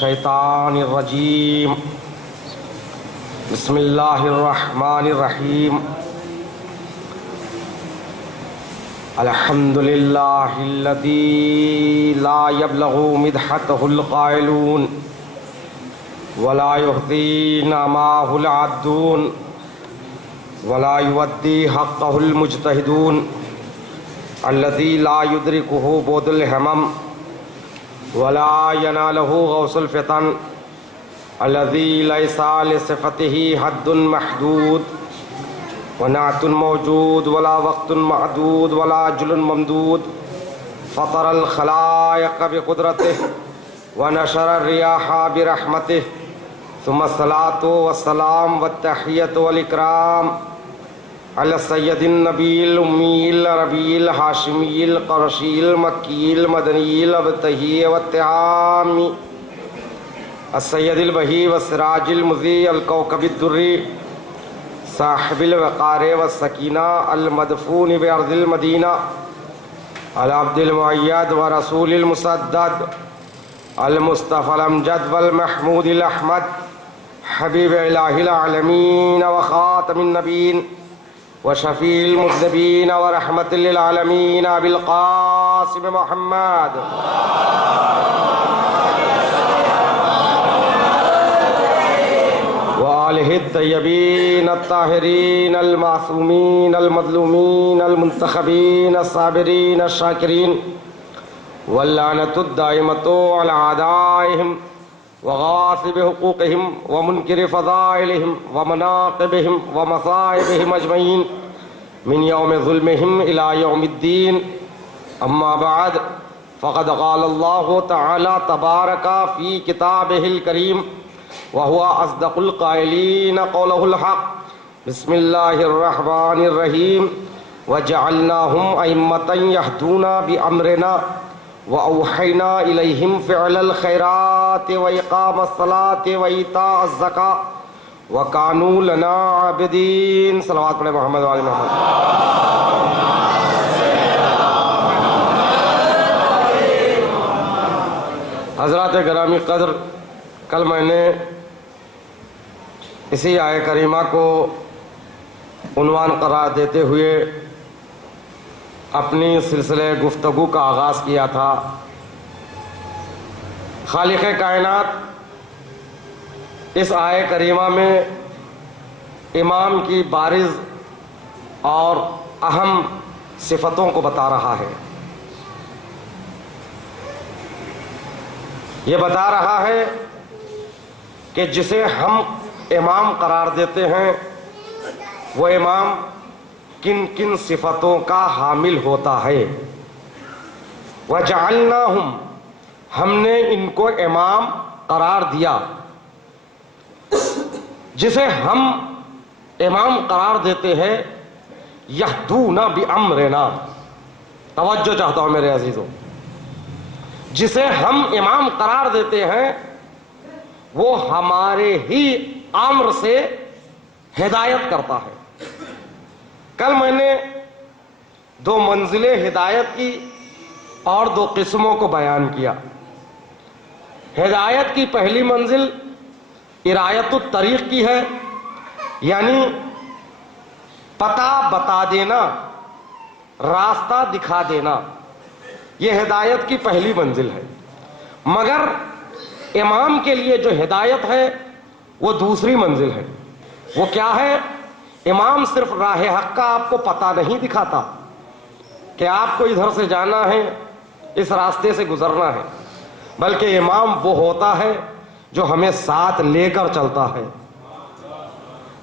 الشیطان الرجیم بسم اللہ الرحمن الرحیم الحمد للہ الذی لا یبلغ مدحتہ القائلون ولا یحصی نعماہ العادون ولا یودی حقہ المجتہدون الذی لا یدرکہ بعد الہمم ولا يناله غوث الفتن الذي ليس لصفته حد محدود ونعت موجود ولا وقت معدود ولا أجل ممدود فطر الخلائق بقدرته ونشر الرياح برحمته ثم الصلاة والسلام والتحية والإكرام على السيد النبي الأمي العربي الهاشمي القرشي المكي المدني الأبتهي والتهامي السيد البهي والسراج المضيء الكوكب الدري صاحب الوقار والسكينة المدفون بأرض المدينة العبد المؤيد ورسول المسدد المصطفى الأمجد والمحمود الأحمد حبيب إله العالمين وخاتم النبيين وشفيع المذنبين ورحمة للعالمين أبي القاسم محمد وآله الطيبين الطاهرين المعصومين المظلومين المنتخبين الصابرين الشاكرين واللعنة الدائمة على أعدائهم وغاصب حقوقهم ومنكر فضائلهم ومناقبهم ومصائبهم أجمعين من يوم ظلمهم إلى يوم الدين أما بعد فقد قال الله تعالى تبارك في كتابه الكريم وهو أصدق القائلين قوله الحق بسم الله الرحمن الرحيم وجعلناهم أئمة يهدون بأمرنا وأوحينا إليهم فعل الخيرات وإقام الصلاة وإيتاء الزكاة وكانوا لنا عابدين صلوات پڑھیں محمد وآل محمد. حضرات گرامی قدر، کل میں نے اسی آیہ کریمہ کو عنوان قرار دیتے ہوئے اپنی سلسلے گفتگو کا آغاز کیا تھا. خالق کائنات اس آیہ کریمہ میں امام کی بارز اور اہم صفتوں کو بتا رہا ہے. یہ بتا رہا ہے کہ جسے ہم امام قرار دیتے ہیں وہ امام کن کن صفتوں کا حامل ہوتا ہے. وَجَعَلْنَاهُمْ، ہم نے ان کو امام قرار دیا. جسے ہم امام قرار دیتے ہیں یہدون بامرنا، توجہ چاہتا ہوں میرے عزیزوں، جسے ہم امام قرار دیتے ہیں وہ ہمارے ہی امر سے ہدایت کرتا ہے. کل میں نے دو منزلیں ہدایت کی اور دو قسموں کو بیان کیا. ہدایت کی پہلی منزل ارایت الطریق کی ہے، یعنی پتہ بتا دینا، راستہ دکھا دینا، یہ ہدایت کی پہلی منزل ہے. مگر امام کے لیے جو ہدایت ہے وہ دوسری منزل ہے. وہ کیا ہے؟ امام صرف راہ حق کا آپ کو پتہ نہیں دکھاتا کہ آپ کو ادھر سے جانا ہے، اس راستے سے گزرنا ہے، بلکہ امام وہ ہوتا ہے جو ہمیں ساتھ لے کر چلتا ہے.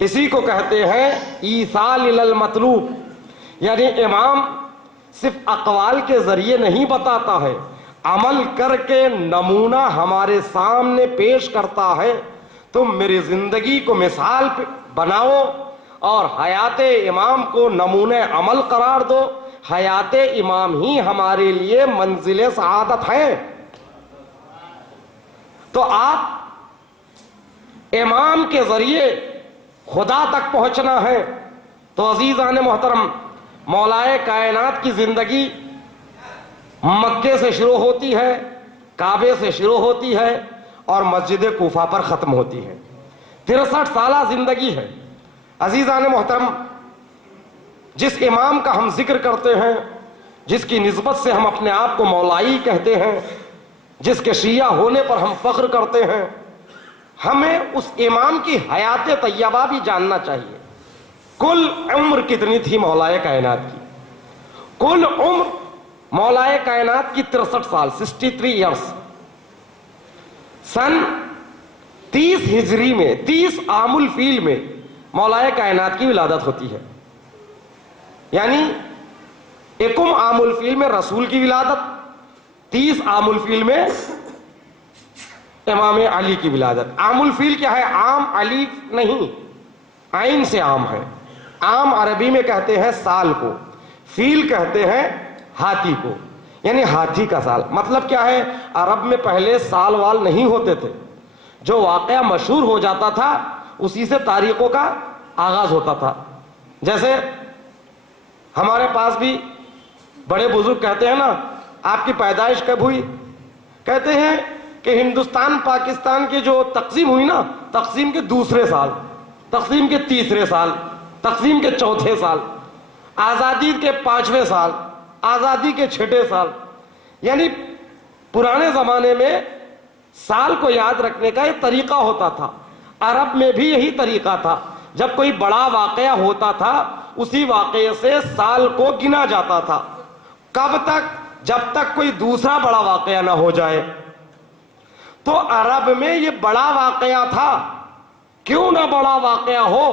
اسی کو کہتے ہیں ایصال الی المطلوب، یعنی امام صرف اقوال کے ذریعے نہیں بتاتا ہے، عمل کر کے نمونہ ہمارے سامنے پیش کرتا ہے. تم میری زندگی کو مثال بناؤ اور حیات امام کو نمونہ عمل قرار دو. حیات امام ہی ہمارے لیے منزل سعادت ہے. تو آپ امام کے ذریعے خدا تک پہنچنا ہے تو عزیزان محترم، مولائے کائنات کی زندگی مکے سے شروع ہوتی ہے، کعبے سے شروع ہوتی ہے اور مسجد کوفہ پر ختم ہوتی ہے. 63 سالہ زندگی ہے. عزیزان محترم، جس امام کا ہم ذکر کرتے ہیں، جس کی نسبت سے ہم اپنے آپ کو مولائی کہتے ہیں، جس کے شیعہ ہونے پر ہم فخر کرتے ہیں، ہمیں اس امام کی حیات طیبہ بھی جاننا چاہیے. کل عمر کتنی تھی مولا کائنات کی؟ کل عمر مولا کائنات کی 63 سال، 63 ایئرس. سن 30 ہجری میں، 30 عام الفیل میں مولا کائنات کی ولادت ہوتی ہے. یعنی یکم عام الفیل میں رسول کی ولادت، 30 عام الفیل میں امام علی کی ولادت. عام الفیل کیا ہے؟ عام الف نہیں، عین سے عام ہے. عام عربی میں کہتے ہیں سال کو، فیل کہتے ہیں ہاتھی کو، یعنی ہاتھی کا سال. مطلب کیا ہے؟ عرب میں پہلے سال وال نہیں ہوتے تھے. جو واقعہ مشہور ہو جاتا تھا اسی سے تاریخوں کا آغاز ہوتا تھا. جیسے ہمارے پاس بھی بڑے بزرگ کہتے ہیں نا، آپ کی پیدائش کب ہوئی؟ کہتے ہیں کہ ہندوستان پاکستان کی جو تقسیم ہوئی نا، تقسیم کے دوسرے سال، تقسیم کے تیسرے سال، تقسیم کے چوتھے سال، آزادی کے 5ویں سال، آزادی کے 6ٹھے سال. یعنی پرانے زمانے میں سال کو یاد رکھنے کا ایک طریقہ ہوتا تھا. عرب میں بھی یہی طریقہ تھا. جب کوئی بڑا واقعہ ہوتا تھا اسی واقعے سے سال کو گنا جاتا تھا. کب تک؟ جب تک کوئی دوسرا بڑا واقعہ نہ ہو جائے. تو عرب میں یہ بڑا واقعہ تھا. کیوں نہ بڑا واقعہ ہو؟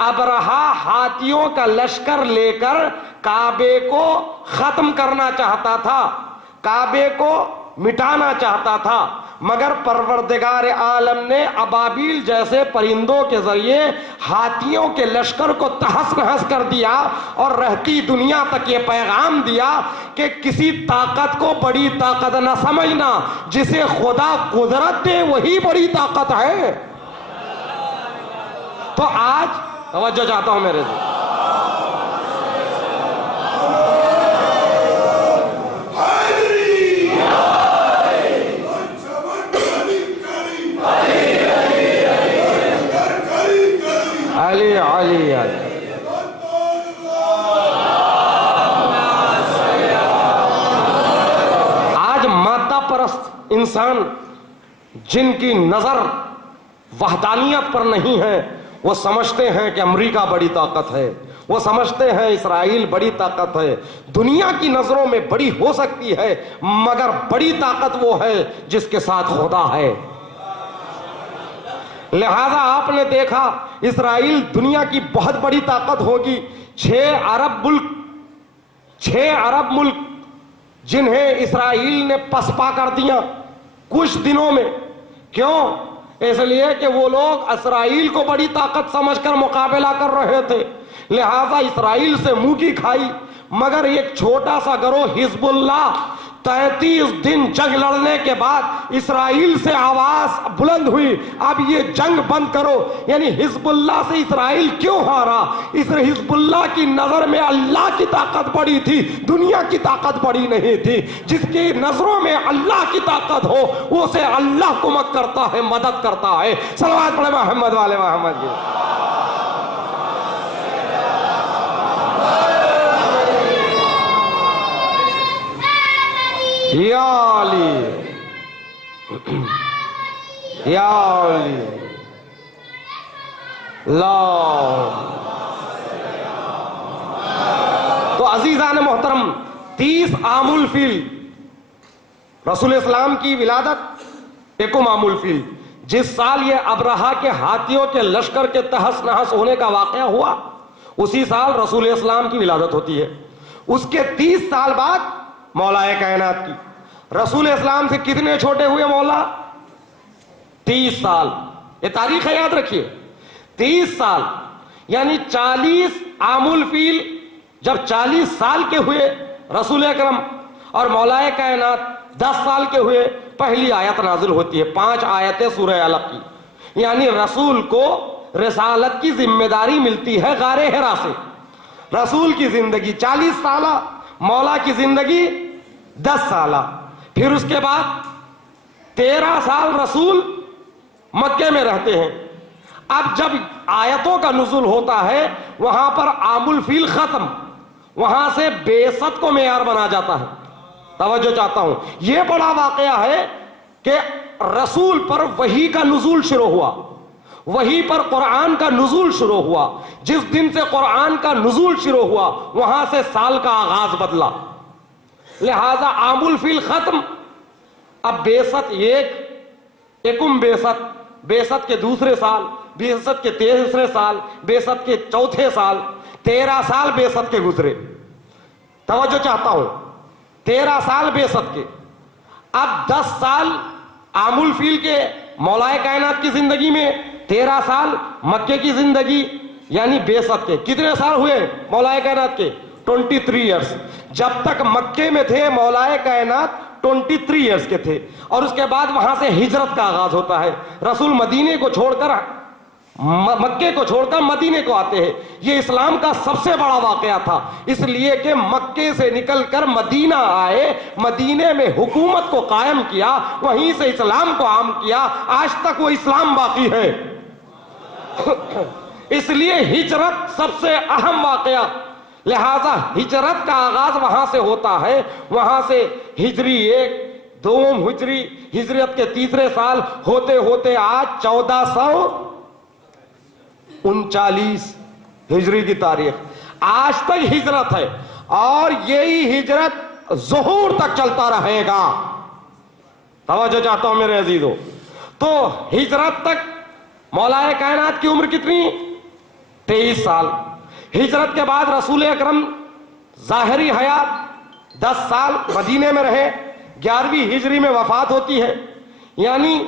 ابرہا ہاتھیوں کا لشکر لے کر کعبے کو ختم کرنا چاہتا تھا، کعبے کو مٹانا چاہتا تھا، مگر پروردگار عالم نے ابابیل جیسے پرندوں کے ذریعے ہاتھیوں کے لشکر کو تہس نہس کر دیا اور رہتی دنیا تک یہ پیغام دیا کہ کسی طاقت کو بڑی طاقت نہ سمجھنا، جسے خدا قدرت دے وہی بڑی طاقت ہے. تو آج توجہ چاہتا ہوں میرے سے، علی علی علی. آج مادہ پرست انسان جن کی نظر وحدانیت پر نہیں ہے، وہ سمجھتے ہیں کہ امریکہ بڑی طاقت ہے، وہ سمجھتے ہیں اسرائیل بڑی طاقت ہے. دنیا کی نظروں میں بڑی ہو سکتی ہے مگر بڑی طاقت وہ ہے جس کے ساتھ خدا ہے. لہذا آپ نے دیکھا اسرائیل دنیا کی بہت بڑی طاقت ہوگی. 6 عرب ملک جنہیں اسرائیل نے پسپا کر دیا کچھ دنوں میں. کیوں؟ اس لیے کہ وہ لوگ اسرائیل کو بڑی طاقت سمجھ کر مقابلہ کر رہے تھے، لہذا اسرائیل سے منہ کی کھائی. مگر ایک چھوٹا سا گروہ حزب اللہ 33 دن جنگ لڑنے کے بعد اسرائیل سے آواز بلند ہوئی، اب یہ جنگ بند کرو. یعنی حزب اللہ سے اسرائیل کیوں ہارا؟ اس حزب اللہ کی نظر میں اللہ کی طاقت بڑی تھی، دنیا کی طاقت بڑی نہیں تھی. جس کی نظروں میں اللہ کی طاقت ہو وہ سے اللہ کمک کرتا ہے، مدد کرتا ہے. صلوات پڑھے محمد والے محمد کی. یا علی یا علی لا. تو عزیزان محترم، 30 عام الفیل رسول اسلام کی ولادت، یکم عام الفیل، جس سال یہ ابرہا کے ہاتھیوں کے لشکر کے تہس نہس ہونے کا واقعہ ہوا اسی سال رسول اسلام کی ولادت ہوتی ہے. اس کے 30 سال بعد مولا کائنات کی. رسول اسلام سے کتنے چھوٹے ہوئے مولا؟ 30 سال. یہ تاریخ ہے، یاد رکھیے. 30 سال یعنی 40 عام الفیل جب 40 سال کے ہوئے رسول اکرم اور مولا کائنات 10 سال کے ہوئے، پہلی آیت نازل ہوتی ہے. 5 آیتیں سورہ علق کی. یعنی رسول کو رسالت کی ذمہ داری ملتی ہے غار حرا سے. رسول کی زندگی 40 سالہ، مولا کی زندگی 10 سالہ. پھر اس کے بعد 13 سال رسول مکے میں رہتے ہیں. اب جب آیتوں کا نزول ہوتا ہے وہاں پر عام الفیل ختم, وہاں سے بعثت کو معیار بنا جاتا ہے. توجہ چاہتا ہوں, یہ بڑا واقعہ ہے کہ رسول پر وحی کا نزول شروع ہوا, وہی پر قرآن کا نزول شروع ہوا. جس دن سے قرآن کا نزول شروع ہوا وہاں سے سال کا آغاز بدلا, لہذا عام الفیل ختم. اب بعثت ایکم بعثت, بعثت کے دوسرے سال, بعثت کے تیسرے سال, بعثت کے چوتھے سال, 13 سال بعثت کے گزرے. توجہ چاہتا ہوں, 13 سال بعثت کے. اب 10 سال عام الفیل کے مولا کائنات کی زندگی میں, 13 سال مکے کی زندگی, یعنی بعثت کے کتنے سال ہوئے مولا کائنات کے؟ 23 ایئرس. جب تک مکے میں تھے مولا کائنات 23 ایئرس کے تھے, اور اس کے بعد وہاں سے ہجرت کا آغاز ہوتا ہے. رسول مدینے کو چھوڑ کر, مکے کو چھوڑ کر مدینے کو آتے ہیں. یہ اسلام کا سب سے بڑا واقعہ تھا, اس لیے کہ مکے سے نکل کر مدینہ آئے, مدینے میں حکومت کو قائم کیا, وہیں سے اسلام کو عام کیا. آج تک وہ اسلام باقی ہے. اس لیے ہجرت سب سے اہم واقعہ, لہذا ہجرت کا آغاز وہاں سے ہوتا ہے. وہاں سے ہجری 1, دوم ہجری, ہجرت کے تیسرے سال ہوتے ہوتے آج 1439 ہجری کی تاریخ, آج تک ہجرت ہے, اور یہی ہجرت ظہور تک چلتا رہے گا. توجہ چاہتا ہوں میرے عزیزو. تو ہجرت تک مولا کائنات کی عمر کتنی؟ 23 سال. ہجرت کے بعد رسول اکرم ظاہری حیات 10 سال مدینے میں رہے, 11ویں ہجری میں وفات ہوتی ہے. یعنی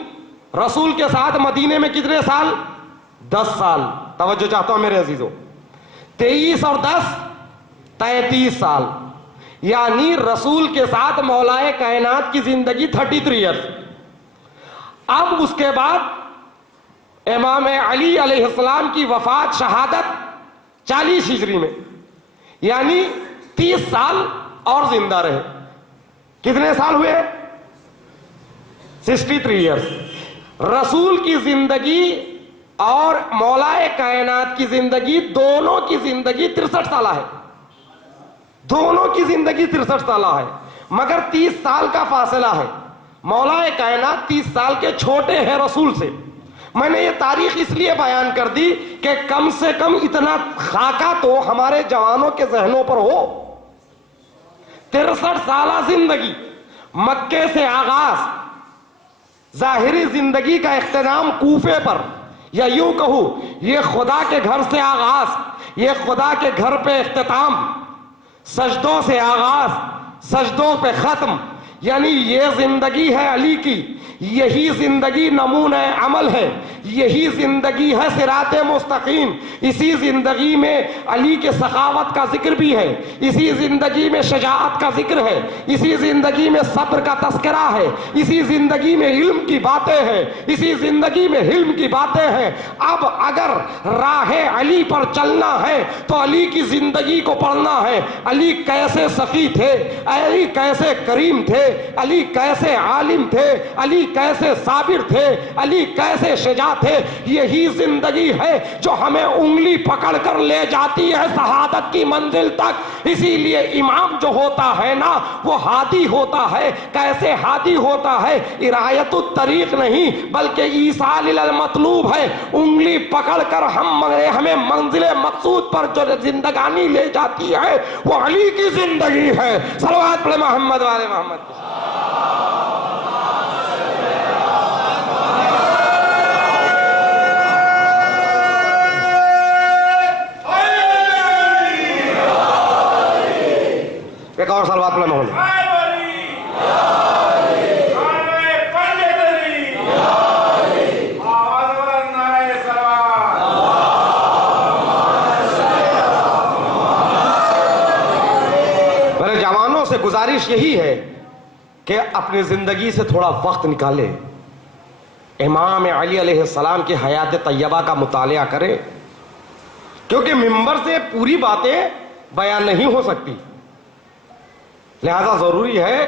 رسول کے ساتھ مدینے میں کتنے سال؟ 10 سال. توجہ چاہتا ہوں میرے عزیزو, 23 اور 10 33 سال. یعنی رسول کے ساتھ مولا کائنات کی زندگی 33 ایئرس. اب اس کے بعد امام علی علیہ السلام کی وفات, شہادت 40 ہجری میں, یعنی 30 سال اور زندہ رہے. کتنے سال ہوئے؟ 63 ایئرس. رسول کی زندگی اور مولا کائنات کی زندگی, دونوں کی زندگی 63 سالہ ہے. دونوں کی زندگی 63 سالہ ہے, مگر 30 سال کا فاصلہ ہے. مولا کائنات 30 سال کے چھوٹے ہیں رسول سے. میں نے یہ تاریخ اس لیے بیان کر دی کہ کم سے کم اتنا خاکہ تو ہمارے جوانوں کے ذہنوں پر ہو. 63 سالہ زندگی, مکے سے آغاز, ظاہری زندگی کا اختتام کوفے پر, یا یوں کہوں یہ خدا کے گھر سے آغاز, یہ خدا کے گھر پہ اختتام, سجدوں سے آغاز, سجدوں پہ ختم. یعنی یہ زندگی ہے علی کی, یہی زندگی نمونہ عمل ہے, یہی زندگی ہے صراط مستقیم. اسی زندگی میں علی کے سخاوت کا ذکر بھی ہے, اسی زندگی میں شجاعت کا ذکر ہے, اسی زندگی میں صبر کا تذکرہ ہے, اسی زندگی میں علم کی باتیں ہیں, اسی زندگی میں حلم کی باتیں ہیں. اب اگر راہ علی پر چلنا ہے تو علی کی زندگی کو پڑھنا ہے. علی کیسے سخی تھے, علی کیسے کریم تھے, علی کیسے عالم تھے, علی کیسے صابر تھے, علی کیسے شجاع تھے. یہی زندگی ہے جو ہمیں انگلی پکڑ کر لے جاتی ہے شہادت کی منزل تک. اسی لیے امام جو ہوتا ہے نا وہ ہادی ہوتا ہے. کیسے ہادی ہوتا ہے؟ ارایت الطریق نہیں بلکہ ایصال المطلوب ہے. انگلی پکڑ کر ہمیں منزل مقصود پر جو زندگانی لے جاتی ہے وہ علی کی زندگی ہے. صلوات پڑھیں محمد والے محمد. ایک اور صلوات پڑھیں محمد. میرے جوانوں سے گزارش یہی ہے کہ اپنی زندگی سے تھوڑا وقت نکالے, امام علی علیہ السلام کی حیات طیبہ کا مطالعہ کرے, کیونکہ منبر سے پوری باتیں بیان نہیں ہو سکتی. لہذا ضروری ہے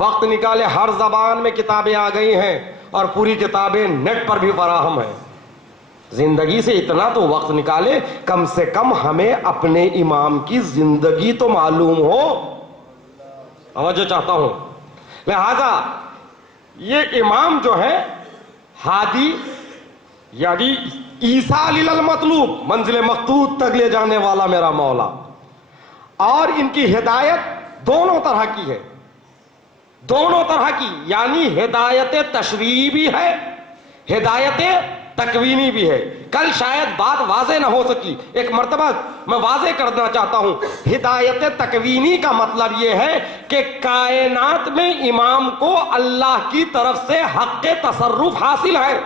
وقت نکالے، ہر زبان میں کتابیں آ گئی ہیں اور پوری کتابیں نیٹ پر بھی فراہم ہیں. زندگی سے اتنا تو وقت نکالے، کم سے کم ہمیں اپنے امام کی زندگی تو معلوم ہو. توجہ چاہتا ہوں. لہذا یہ امام جو ہے ہادی، یعنی ایصال المطلوب، منزل مقصود تک لے جانے والا میرا مولا. اور ان کی ہدایت دونوں طرح کی ہے، دونوں طرح کی، یعنی ہدایت تشریعی بھی ہے، ہدایت تکوینی بھی ہے. کل شاید بات واضح نہ ہو سکی، ایک مرتبہ میں واضح کرنا چاہتا ہوں. ہدایت تکوینی کا مطلب یہ ہے کہ کائنات میں امام کو اللہ کی طرف سے حق تصرف حاصل ہے.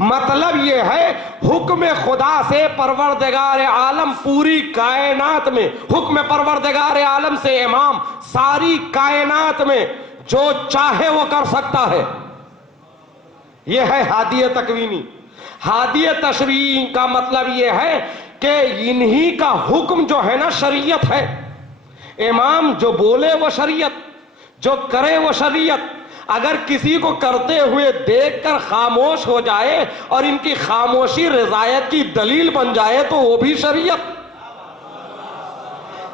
مطلب یہ ہے حکم خدا سے پروردگار عالم پوری کائنات میں، حکم پروردگار عالم سے امام ساری کائنات میں جو چاہے وہ کر سکتا ہے. یہ ہے ہادی تکوینی. ہادی تشریعی کا مطلب یہ ہے کہ انہی کا حکم جو ہے نا شریعت ہے. امام جو بولے وہ شریعت، جو کرے وہ شریعت. اگر کسی کو کرتے ہوئے دیکھ کر خاموش ہو جائے اور ان کی خاموشی رضایت کی دلیل بن جائے تو وہ بھی شریعت.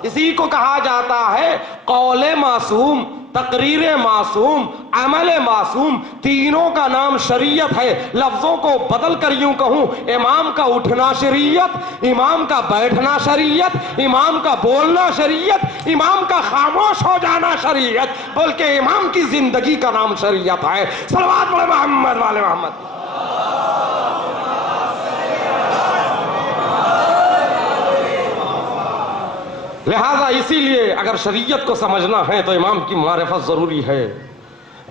اسی کو کہا جاتا ہے قول معصوم، تقریر معصوم، عمل معصوم، تینوں کا نام شریعت ہے. لفظوں کو بدل کر یوں کہوں، امام کا اٹھنا شریعت، امام کا بیٹھنا شریعت، امام کا بولنا شریعت، امام کا خاموش ہو جانا شریعت، بلکہ امام کی زندگی کا نام شریعت ہے. صلوات پڑھیں محمد والے محمد. لہذا اسی لیے اگر شریعت کو سمجھنا ہے تو امام کی معرفت ضروری ہے،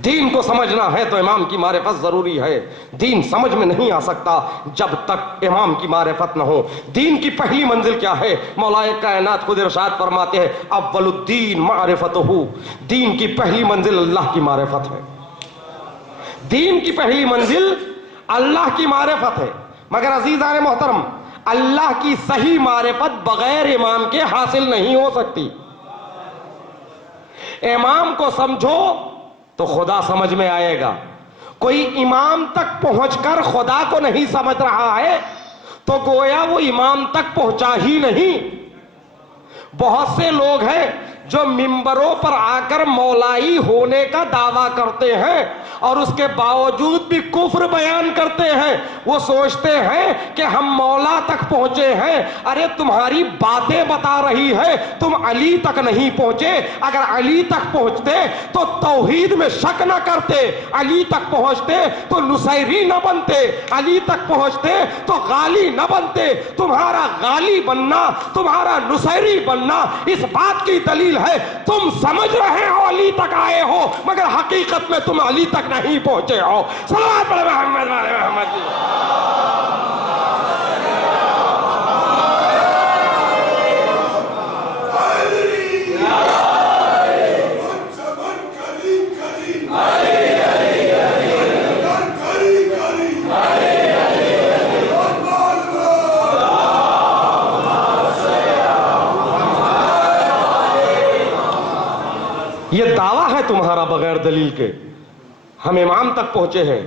دین کو سمجھنا ہے تو امام کی معرفت ضروری ہے. دین سمجھ میں نہیں آ سکتا جب تک امام کی معرفت نہ ہو. دین کی پہلی منزل کیا ہے؟ مولا کائنات خود ارشاد فرماتے ہیں اول الدین معرفتہ. دین کی پہلی منزل اللہ کی معرفت ہے. دین کی پہلی منزل اللہ کی معرفت ہے. مگر عزیزان محترم، اللہ کی صحیح معرفت بغیر امام کے حاصل نہیں ہو سکتی. امام کو سمجھو تو خدا سمجھ میں آئے گا. کوئی امام تک پہنچ کر خدا کو نہیں سمجھ رہا ہے تو گویا وہ امام تک پہنچا ہی نہیں. بہت سے لوگ ہیں جو ممبروں پر آ کر مولائی ہونے کا دعویٰ کرتے ہیں اور اس کے باوجود بھی کفر بیان کرتے ہیں. وہ سوچتے ہیں کہ ہم مولا تک پہنچے ہیں. ارے تمہاری باتیں بتا رہی ہے تم علی تک نہیں پہنچے. اگر علی تک پہنچتے تو توحید میں شک نہ کرتے، علی تک پہنچتے تو نصیری نہ بنتے، علی تک پہنچتے تو غالی نہ بنتے. تمہارا غالی بننا، تمہارا نصیری بننا اس بات کی دلیل ہے تم سمجھ رہے ہو علی تک آئے ہو مگر حقیقت میں تم علی تک نہیں پہنچے ہو. صلوات پڑھیں محمد والے محمد. یہ دعویٰ ہے تمہارا بغیر دلیل کے ہم امام تک پہنچے ہیں.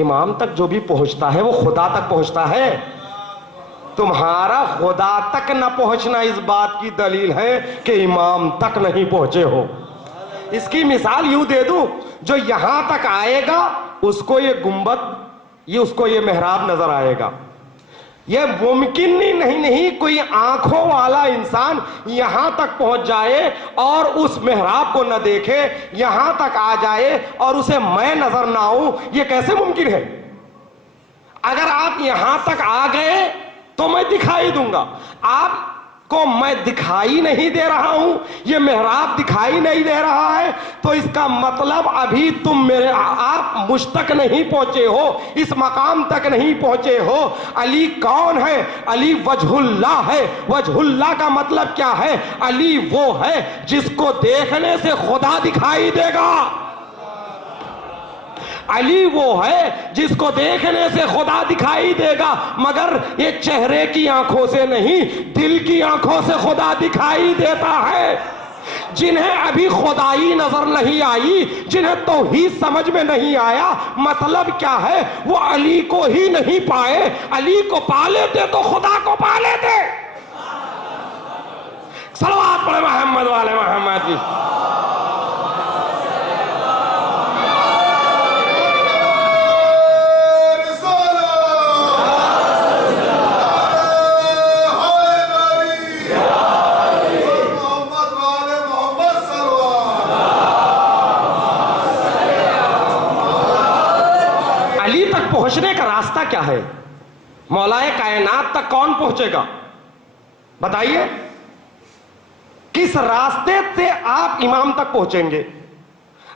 امام تک جو بھی پہنچتا ہے وہ خدا تک پہنچتا ہے. تمہارا خدا تک نہ پہنچنا اس بات کی دلیل ہے کہ امام تک نہیں پہنچے ہو. اس کی مثال یوں دے دوں، جو یہاں تک آئے گا اس کو یہ گنبد، اس کو یہ محراب نظر آئے گا. یہ ممکن نہیں کوئی آنکھوں والا انسان یہاں تک پہنچ جائے اور اس محراب کو نہ دیکھے، یہاں تک آ جائے اور اسے میں نظر نہ آؤں. یہ کیسے ممکن ہے؟ اگر آپ یہاں تک آ گئے تو میں دکھائی دوں گا. آپ کو میں دکھائی نہیں دے رہا ہوں، یہ محراب دکھائی نہیں دے رہا ہے، تو اس کا مطلب ابھی آپ مجھ تک نہیں پہنچے ہو، اس مقام تک نہیں پہنچے ہو. علی کون ہے؟ علی وجہ اللہ ہے. وجہ اللہ کا مطلب کیا ہے؟ علی وہ ہے جس کو دیکھنے سے خدا دکھائی دے گا. علی وہ ہے جس کو دیکھنے سے خدا دکھائی دے گا، مگر یہ چہرے کی آنکھوں سے نہیں، دل کی آنکھوں سے خدا دکھائی دیتا ہے. جنہیں ابھی خدائی نظر نہیں آئی، جنہیں توحید سمجھ میں نہیں آیا مطلب کیا ہے، وہ علی کو ہی نہیں پائے، علی کو پا لیتے تو خدا کو پا لیتے۔ صلوات پڑھے محمد والے محمد کی۔ پہنچنے کا راستہ کیا ہے؟ مولائے کائنات تک کون پہنچے گا؟ بتائیے، کس راستے سے آپ امام تک پہنچیں گے؟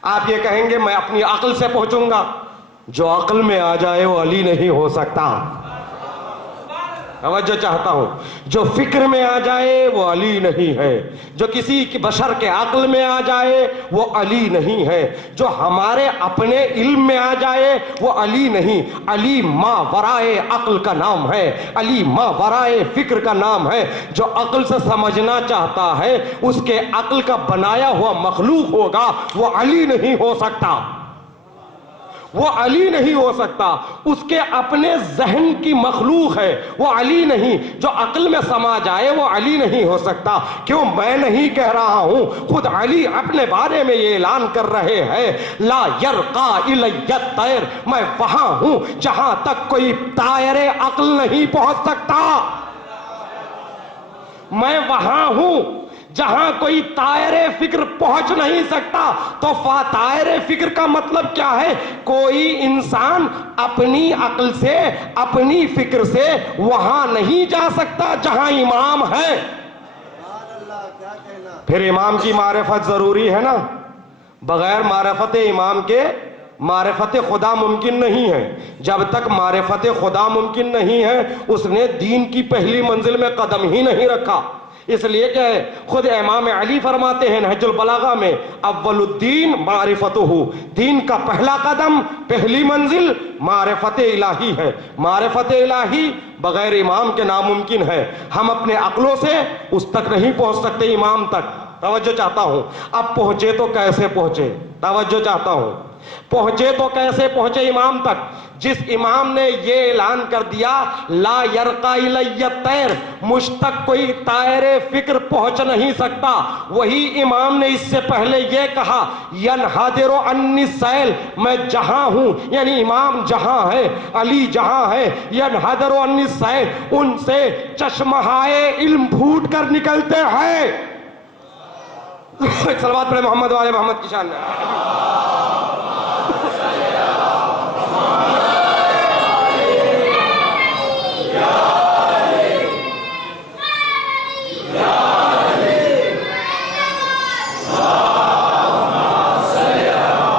آپ یہ کہیں گے میں اپنی عقل سے پہنچوں گا، جو عقل میں آ جائے وہ علی نہیں ہو سکتا۔ توجہ چاہتا ہوں، جو فکر میں آ جائے وہ علی نہیں ہے، جو کسی کی بشر کے عقل میں آ جائے وہ علی نہیں ہے، جو ہمارے اپنے علم میں آ جائے وہ علی نہیں۔ علی ما ورائے عقل کا نام ہے، علی ما ورائے فکر کا نام ہے۔ جو عقل سے سمجھنا چاہتا ہے اس کے عقل کا بنایا ہوا مخلوق ہوگا، وہ علی نہیں ہو سکتا، وہ علی نہیں ہو سکتا۔ اس کے اپنے ذہن کی مخلوق ہے، وہ علی نہیں۔ جو عقل میں سما جائے وہ علی نہیں ہو سکتا۔ کیوں؟ میں نہیں کہہ رہا ہوں، خود علی اپنے بارے میں یہ اعلان کر رہے ہیں، لا یرقا الی الطیر، میں وہاں ہوں جہاں تک کوئی طائر عقل نہیں پہنچ سکتا، میں وہاں ہوں جہاں کوئی طائر فکر پہنچ نہیں سکتا۔ تو طائر فکر کا مطلب کیا ہے؟ کوئی انسان اپنی عقل سے اپنی فکر سے وہاں نہیں جا سکتا جہاں امام ہے۔ پھر امام کی معرفت ضروری ہے نا، بغیر معرفت امام کے معرفت خدا ممکن نہیں ہے۔ جب تک معرفت خدا ممکن نہیں ہے اس نے دین کی پہلی منزل میں قدم ہی نہیں رکھا۔ اس لیے کہ خود امام علی فرماتے ہیں نہج البلاغہ میں، اول الدین معرفتہ، دین کا پہلا قدم پہلی منزل معرفت الہی ہے۔ معرفت الہی بغیر امام کے ناممکن ہے۔ ہم اپنے عقلوں سے اس تک نہیں پہنچ سکتے، امام تک۔ توجہ چاہتا ہوں، اب پہنچے تو کیسے پہنچے؟ توجہ چاہتا ہوں، پہنچے تو کیسے پہنچے امام تک؟ جس امام نے یہ اعلان کر دیا لا یرقا الی الطیر، مجھ تک کوئی طائر فکر پہنچ نہیں سکتا، وہی امام نے اس سے پہلے یہ کہا ینحدر عنی السیل، میں جہاں ہوں، یعنی امام جہاں ہے، علی جہاں ہے، ینحدر عنی السیل، ان سے چشمہائے علم پھوٹ کر نکلتے ہیں۔ صلوات پڑھے محمد والے محمد کی شان میں۔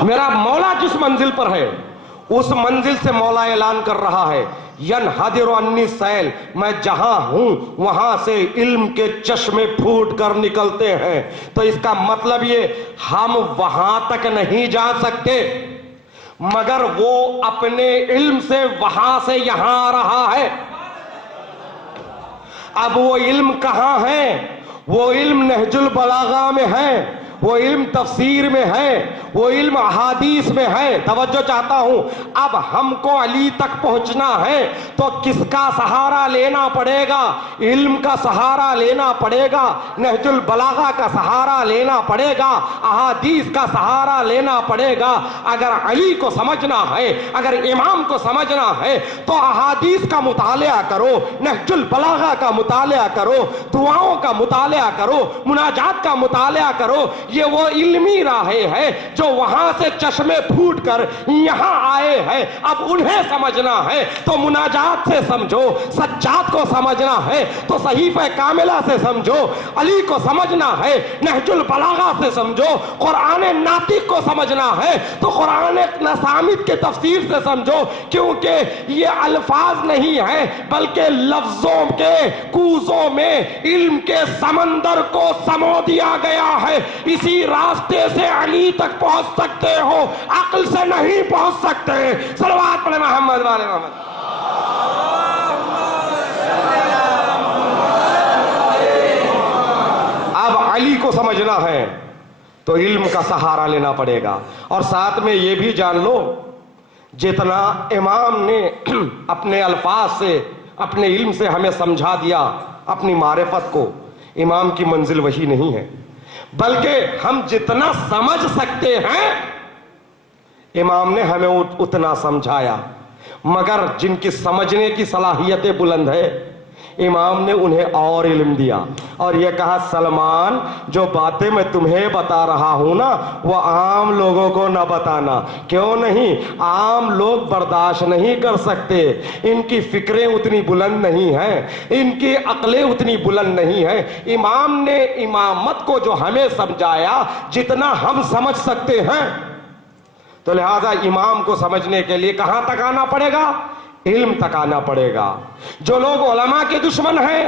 میرا مولا جس منزل پر ہے اس منزل سے مولا اعلان کر رہا ہے ینحدر عنی السیل، میں جہاں ہوں وہاں سے علم کے چشمے پھوٹ کر نکلتے ہیں۔ تو اس کا مطلب یہ ہم وہاں تک نہیں جا سکتے مگر وہ اپنے علم سے وہاں سے یہاں آ رہا ہے۔ اب وہ علم کہاں ہے؟ وہ علم نہج البلاغہ میں ہے، وہ علم تفسیر میں ہے، وہ علم احادیث میں ہے۔ توجہ چاہتا ہوں، اب ہم کو علی تک پہنچنا ہے تو کس کا سہارا لینا پڑے گا؟ علم کا سہارا لینا پڑے گا، نہج البلاغہ کا سہارا لینا پڑے گا، احادیث کا سہارا لینا پڑے گا۔ اگر علی کو سمجھنا ہے، اگر امام کو سمجھنا ہے تو احادیث کا مطالعہ کرو، نہج البلاغہ کا مطالعہ کرو، دعاؤں کا مطالعہ کرو، مناجات کا مطالعہ کرو۔ یہ وہ علمی راہیں ہیں جو وہاں سے چشمے پھوٹ کر یہاں آئے ہیں۔ اب انہیں سمجھنا ہے تو مناجات سے سمجھو، سجاد کو سمجھنا ہے تو صحیفہ کاملہ سے سمجھو، علی کو سمجھنا ہے نہج البلاغہ سے سمجھو، قرآن ناطق کو سمجھنا ہے تو قرآن نصامت کے تفسیر سے سمجھو، کیونکہ یہ الفاظ نہیں ہیں بلکہ لفظوں کے کوزوں میں علم کے سمندر کو سمو دیا گیا ہے۔ اسی راستے سے علی تک پہنچ سکتے ہو، عقل سے نہیں پہنچ سکتے۔ صلوات پڑھے محمد والے محمد۔ اب علی کو سمجھنا ہے تو علم کا سہارا لینا پڑے گا. اور ساتھ میں یہ بھی جان لو جتنا امام نے اپنے الفاظ سے اپنے علم سے ہمیں سمجھا دیا اپنی معرفت کو، امام کی منزل وہی نہیں ہے، بلکہ ہم جتنا سمجھ سکتے ہیں امام نے ہمیں اتنا سمجھایا. مگر جن کی سمجھنے کی صلاحیتیں بلند ہے امام نے انہیں اور علم دیا اور یہ کہا سلمان جو باتیں میں تمہیں بتا رہا ہوں نا وہ عام لوگوں کو نہ بتانا. کیوں نہیں؟ عام لوگ برداشت نہیں کر سکتے، ان کی فکریں اتنی بلند نہیں ہیں، ان کی عقلیں اتنی بلند نہیں ہیں. امام نے امامت کو جو ہمیں سمجھایا جتنا ہم سمجھ سکتے ہیں، تو لہذا امام کو سمجھنے کے لیے کہاں تک آنا پڑے گا؟ علم تک آنا پڑے گا. جو لوگ علماء کے دشمن ہیں،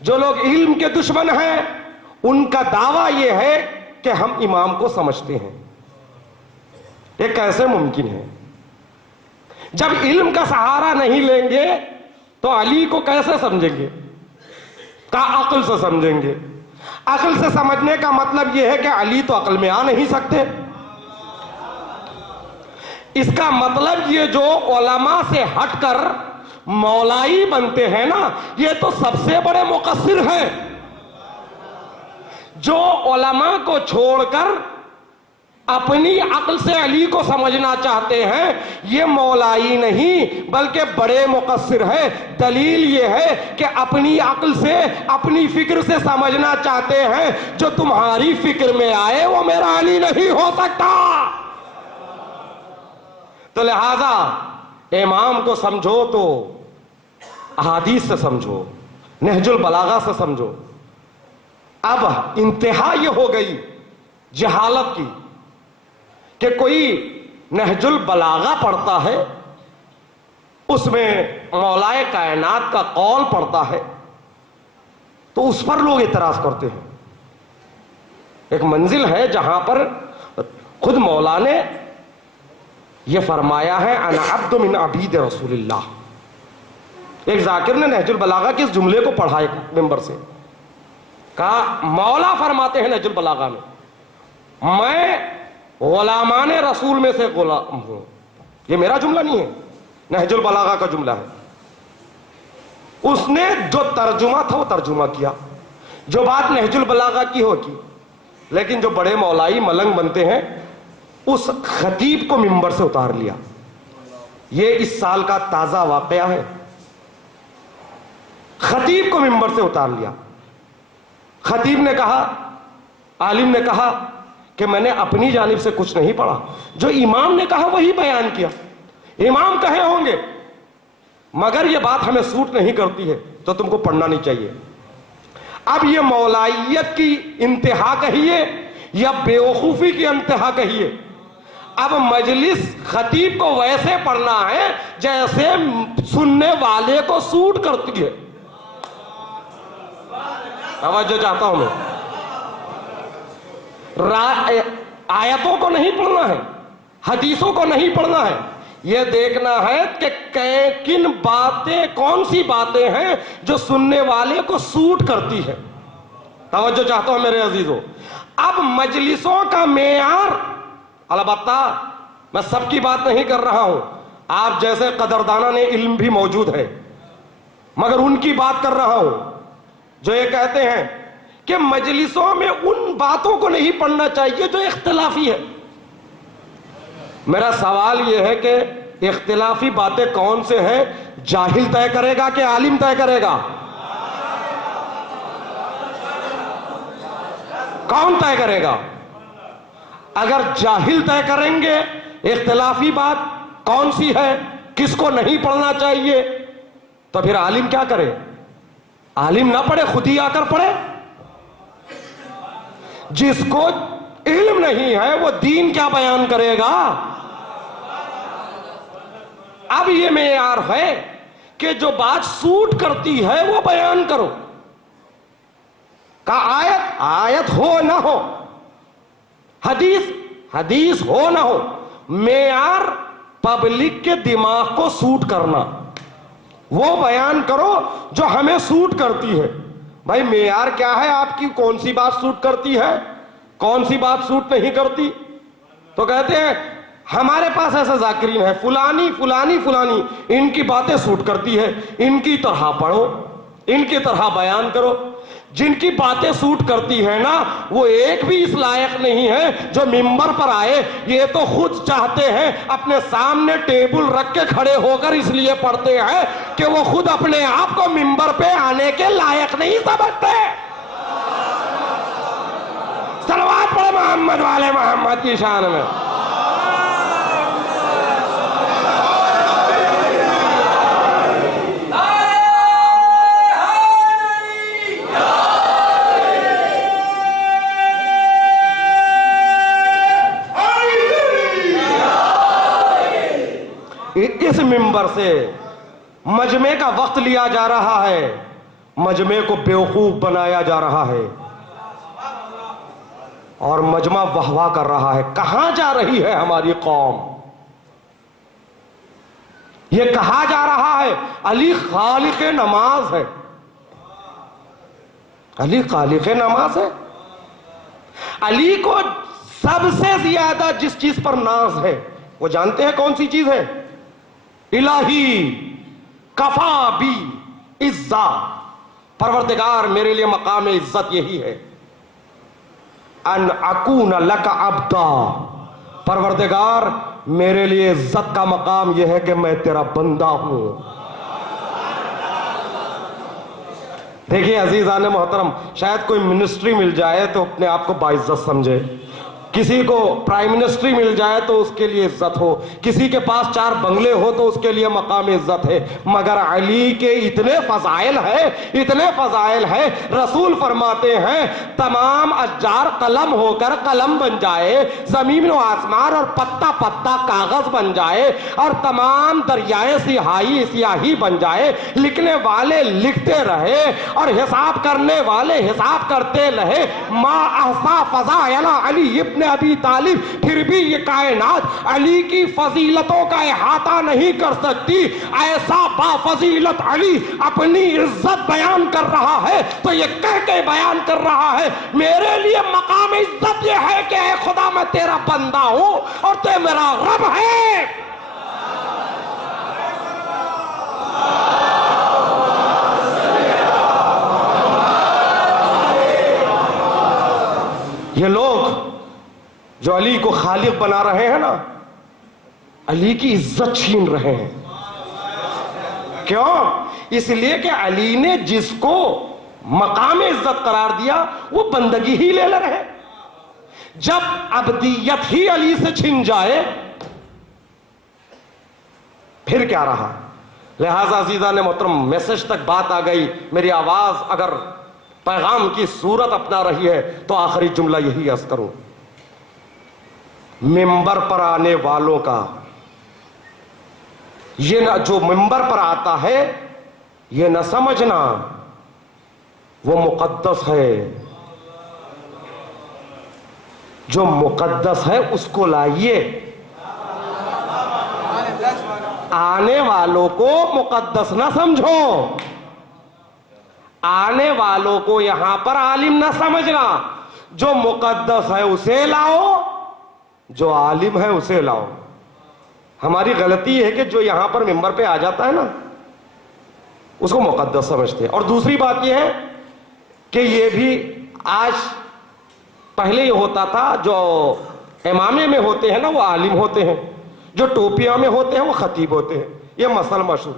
جو لوگ علم کے دشمن ہیں، ان کا دعویٰ یہ ہے کہ ہم امام کو سمجھتے ہیں. یہ کیسے ممکن ہے؟ جب علم کا سہارا نہیں لیں گے تو علی کو کیسے سمجھیں گے؟ عقل سے سمجھیں گے. عقل سے سمجھنے کا مطلب یہ ہے کہ علی تو عقل میں آ نہیں سکتے. اس کا مطلب یہ جو علماء سے ہٹ کر مولائی بنتے ہیں نا، یہ تو سب سے بڑے مقصر ہیں. جو علماء کو چھوڑ کر اپنی عقل سے علی کو سمجھنا چاہتے ہیں یہ مولائی نہیں بلکہ بڑے مقصر ہے. دلیل یہ ہے کہ اپنی عقل سے اپنی فکر سے سمجھنا چاہتے ہیں، جو تمہاری فکر میں آئے وہ میرا علی نہیں ہو سکتا. تو لہذا امام کو سمجھو تو احادیث سے سمجھو، نہج البلاغہ سے سمجھو. اب انتہا یہ ہو گئی جہالت کی کہ کوئی نہج البلاغہ پڑھتا ہے، اس میں مولائے کائنات کا قول پڑھتا ہے تو اس پر لوگ اعتراض کرتے ہیں. ایک منزل ہے جہاں پر خود مولا نے یہ فرمایا ہے انا عبد من عبید رسول اللہ. ایک ذاکر نے نہج البلاغہ کے اس جملے کو پڑھا ایک ممبر سے، کہا مولا فرماتے ہیں نہج البلاغہ میں غلامان رسول میں سے غلام ہوں. یہ میرا جملہ نہیں ہے، نہج البلاغہ کا جملہ ہے. اس نے جو ترجمہ تھا وہ ترجمہ کیا، جو بات نہج البلاغہ کی ہو کی. لیکن جو بڑے مولائی ملنگ بنتے ہیں اس خطیب کو ممبر سے اتار لیا. یہ اس سال کا تازہ واقعہ ہے. خطیب کو ممبر سے اتار لیا. خطیب نے کہا، عالم نے کہا کہ میں نے اپنی جانب سے کچھ نہیں پڑھا، جو امام نے کہا وہی بیان کیا. امام کہے ہوں گے مگر یہ بات ہمیں سوٹ نہیں کرتی ہے تو تم کو پڑھنا نہیں چاہیے. اب یہ مولائیت کی انتہا کہیے یا بیوقوفی کی انتہا کہیے. اب مجلس خطیب کو ویسے پڑھنا ہے جیسے سننے والے کو سوٹ کرتی ہے. توجہ چاہتا ہوں میں. آیتوں کو نہیں پڑھنا ہے، حدیثوں کو نہیں پڑھنا ہے، یہ دیکھنا ہے کہ کن باتیں، کون سی باتیں ہیں جو سننے والے کو سوٹ کرتی ہے. توجہ چاہتا ہوں میرے عزیزوں. اب مجلسوں کا معیار، البتہ میں سب کی بات نہیں کر رہا ہوں، آپ جیسے قدردانہ نے علم بھی موجود ہے، مگر ان کی بات کر رہا ہوں جو یہ کہتے ہیں کہ مجلسوں میں ان باتوں کو نہیں پڑھنا چاہیے جو اختلافی ہے. میرا سوال یہ ہے کہ اختلافی باتیں کون سے ہیں؟ جاہل طے کرے گا کہ عالم طے کرے گا؟ کون طے کرے گا؟ اگر جاہل طے کریں گے اختلافی بات کون سی ہے، کس کو نہیں پڑھنا چاہیے، تو پھر عالم کیا کرے؟ عالم نہ پڑھے، خود ہی آ کر پڑھے. جس کو علم نہیں ہے وہ دین کیا بیان کرے گا؟ اب یہ معیار ہے کہ جو بات سوٹ کرتی ہے وہ بیان کرو. کہ آیت ہو نہ ہو، حدیث ہو نہ ہو، معیار پبلک کے دماغ کو سوٹ کرنا، وہ بیان کرو جو ہمیں سوٹ کرتی ہے. بھائی معیار کیا ہے؟ آپ کی کون سی بات سوٹ کرتی ہے؟ کون سی بات سوٹ نہیں کرتی؟ تو کہتے ہیں ہمارے پاس ایسے ذاکرین ہیں، فلانی فلانی فلانی، ان کی باتیں سوٹ کرتی ہے، ان کی طرح پڑھو، ان کی طرح بیان کرو۔ جن کی باتیں سوٹ کرتی ہیں نا، وہ ایک بھی اس لائق نہیں ہے جو ممبر پر آئے۔ یہ تو خود چاہتے ہیں، اپنے سامنے ٹیبل رکھ کے کھڑے ہو کر اس لیے پڑھتے ہیں کہ وہ خود اپنے آپ کو ممبر پہ آنے کے لائق نہیں سمجھتے۔ صلوات پڑھے محمد والے محمد کی شان میں۔ اس ممبر سے مجمع کا وقت لیا جا رہا ہے، مجمع کو بیوقوف بنایا جا رہا ہے، اور مجمع واہ واہ کر رہا ہے۔ کہاں جا رہی ہے ہماری قوم؟ یہ کہا جا رہا ہے علی خالق نماز ہے، علی خالق نماز ہے۔ علی کو سب سے زیادہ جس چیز پر ناز ہے، وہ جانتے ہیں کون سی چیز ہے؟ الہی کفا بی عزا، پروردگار میرے لیے مقام عزت یہی ہے، ان اکون لک عبدا، پروردگار میرے لیے عزت کا مقام یہ ہے کہ میں تیرا بندہ ہوں۔ دیکھیے عزیزان محترم، شاید کوئی منسٹری مل جائے تو اپنے آپ کو باعزت سمجھے، کسی کو پرائم منسٹری مل جائے تو اس کے لیے عزت ہو، کسی کے پاس 4 بنگلے ہو تو اس کے لیے مقام عزت ہے، مگر علی کے اتنے فضائل ہے، اتنے فضائل ہے، رسول فرماتے ہیں تمام اشجار قلم ہو کر قلم بن جائے، زمین و آسمان اور پتا پتا کاغذ بن جائے، اور تمام دریائے سیاہی سیاہی بن جائے، لکھنے والے لکھتے رہے اور حساب کرنے والے حساب کرتے رہے، ما احصا فضائل علی ابن ابی طالب، پھر بھی یہ کائنات علی کی فضیلتوں کا احاطہ نہیں کر سکتی۔ ایسا با فضیلت علی اپنی عزت بیان کر رہا ہے تو یہ کہہ کے بیان کر رہا ہے میرے لیے مقام عزت یہ ہے کہ اے خدا میں تیرا بندہ ہوں اور تو میرا رب ہے۔ یہ لوگ جو علی کو خالق بنا رہے ہیں نا، علی کی عزت چھین رہے ہیں۔ کیوں؟ اس لیے کہ علی نے جس کو مقام عزت قرار دیا وہ بندگی ہی لے رہے ہیں۔ جب عبدیت ہی علی سے چھن جائے پھر کیا رہا؟ لہذا عزیزان محترم، میسج تک بات آ گئی، میری آواز اگر پیغام کی صورت اپنا رہی ہے تو آخری جملہ یہی عرض کروں، ممبر پر آنے والوں کا یہ نہ، جو ممبر پر آتا ہے یہ نہ سمجھنا وہ مقدس ہے، جو مقدس ہے اس کو لائیے۔ آنے والوں کو مقدس نہ سمجھو، آنے والوں کو یہاں پر عالم نہ سمجھنا، جو مقدس ہے اسے لاؤ، جو عالم ہے اسے لاؤ۔ ہماری غلطی ہے کہ جو یہاں پر ممبر پہ آ جاتا ہے نا اس کو مقدس سمجھتے ہیں۔ اور دوسری بات یہ ہے کہ یہ بھی آج، پہلے یہ ہوتا تھا جو امامے میں ہوتے ہیں نا وہ عالم ہوتے ہیں، جو ٹوپیاں میں ہوتے ہیں وہ خطیب ہوتے ہیں، یہ مسئلہ مشہور۔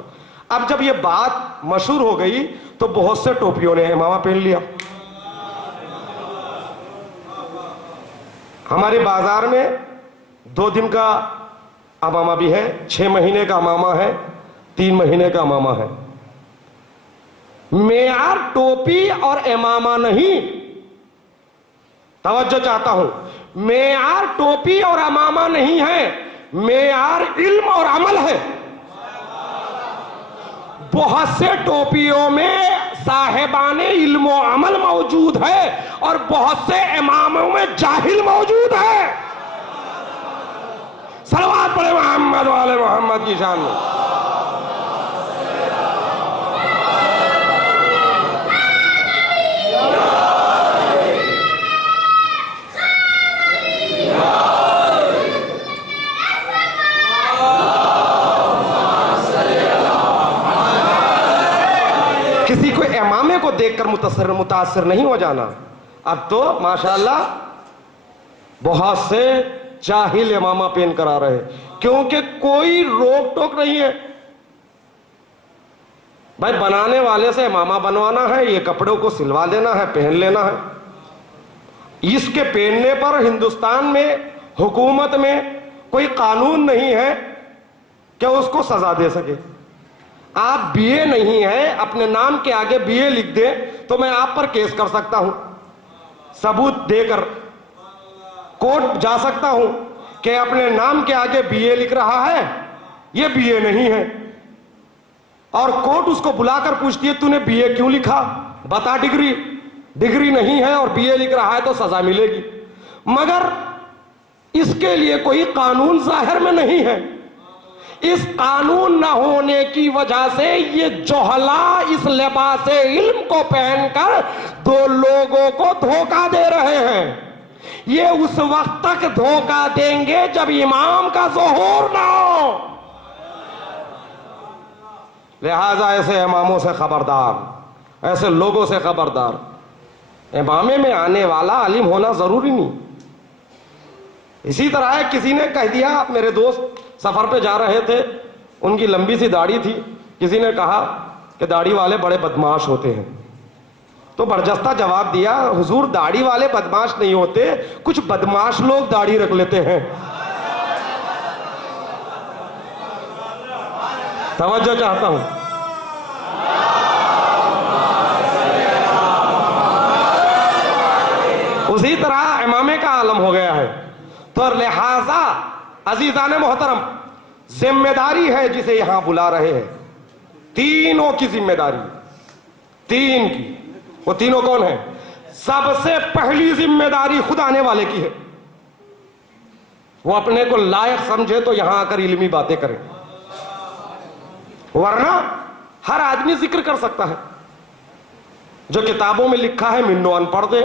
اب جب یہ بات مشہور ہو گئی تو بہت سے ٹوپیوں نے امامہ پہن لیا۔ ہمارے بازار میں 2 دن کا امامہ بھی ہے، 6 مہینے کا امامہ ہے، 3 مہینے کا امامہ ہے۔ معیار ٹوپی اور امامہ نہیں، توجہ چاہتا ہوں، معیار ٹوپی اور امامہ نہیں ہے، معیار علم اور عمل ہے۔ بہت سے ٹوپیوں میں صاحبان علم و عمل موجود ہے اور بہت سے اماموں میں جاہل موجود ہے۔ صلوات پڑھے محمد والے محمد کی شان میں۔ کسی کو امامے کو دیکھ کر متاثر نہیں ہو جانا. اب تو ماشاءاللہ بہت سے جاہل امامہ پہن کر آ رہے ہیں, کیونکہ کوئی روک ٹوک نہیں ہے. بھائی بنانے والے سے امامہ بنوانا ہے, یہ کپڑوں کو سلوا لینا ہے, پہن لینا ہے. اس کے پہننے پر ہندوستان میں حکومت میں کوئی قانون نہیں ہے کہ اس کو سزا دے سکے. آپ بی اے نہیں ہے, اپنے نام کے آگے بی اے لکھ دیں تو میں آپ پر کیس کر سکتا ہوں, ثبوت دے کر کورٹ جا سکتا ہوں کہ اپنے نام کے آگے بی اے لکھ رہا ہے, یہ بی اے نہیں ہے. اور کورٹ اس کو بلا کر پوچھتی ہے تو نے بی اے کیوں لکھا, بتا ڈگری نہیں ہے اور بی اے لکھ رہا ہے تو سزا ملے گی. مگر اس کے لیے کوئی قانون ظاہر میں نہیں ہے. اس قانون نہ ہونے کی وجہ سے یہ جوہلا اس لباس علم کو پہن کر دو لوگوں کو دھوکہ دے رہے ہیں. یہ اس وقت تک دھوکہ دیں گے جب امام کا ظہور نہ ہو. لہذا ایسے اماموں سے خبردار, ایسے لوگوں سے خبردار. امامے میں آنے والا عالم ہونا ضروری نہیں. اسی طرح ہے, کسی نے کہہ دیا, میرے دوست سفر پہ جا رہے تھے, ان کی لمبی سی داڑھی تھی, کسی نے کہا کہ داڑھی والے بڑے بدماش ہوتے ہیں. تو برجستہ جواب دیا, حضور داڑھی والے بدماش نہیں ہوتے, کچھ بدماش لوگ داڑھی رکھ لیتے ہیں. توجہ چاہتا ہوں. اسی طرح امامے کا عالم ہو گیا ہے. تو لہذا عزیزان محترم, ذمہ داری ہے جسے یہاں بلا رہے ہیں, تینوں کی ذمہ داری, تین کی. وہ تینوں کون ہیں؟ سب سے پہلی ذمہ داری خود آنے والے کی ہے. وہ اپنے کو لائق سمجھے تو یہاں آ کر علمی باتیں کرے, ورنہ ہر آدمی ذکر کر سکتا ہے. جو کتابوں میں لکھا ہے منو ان پڑھ دے,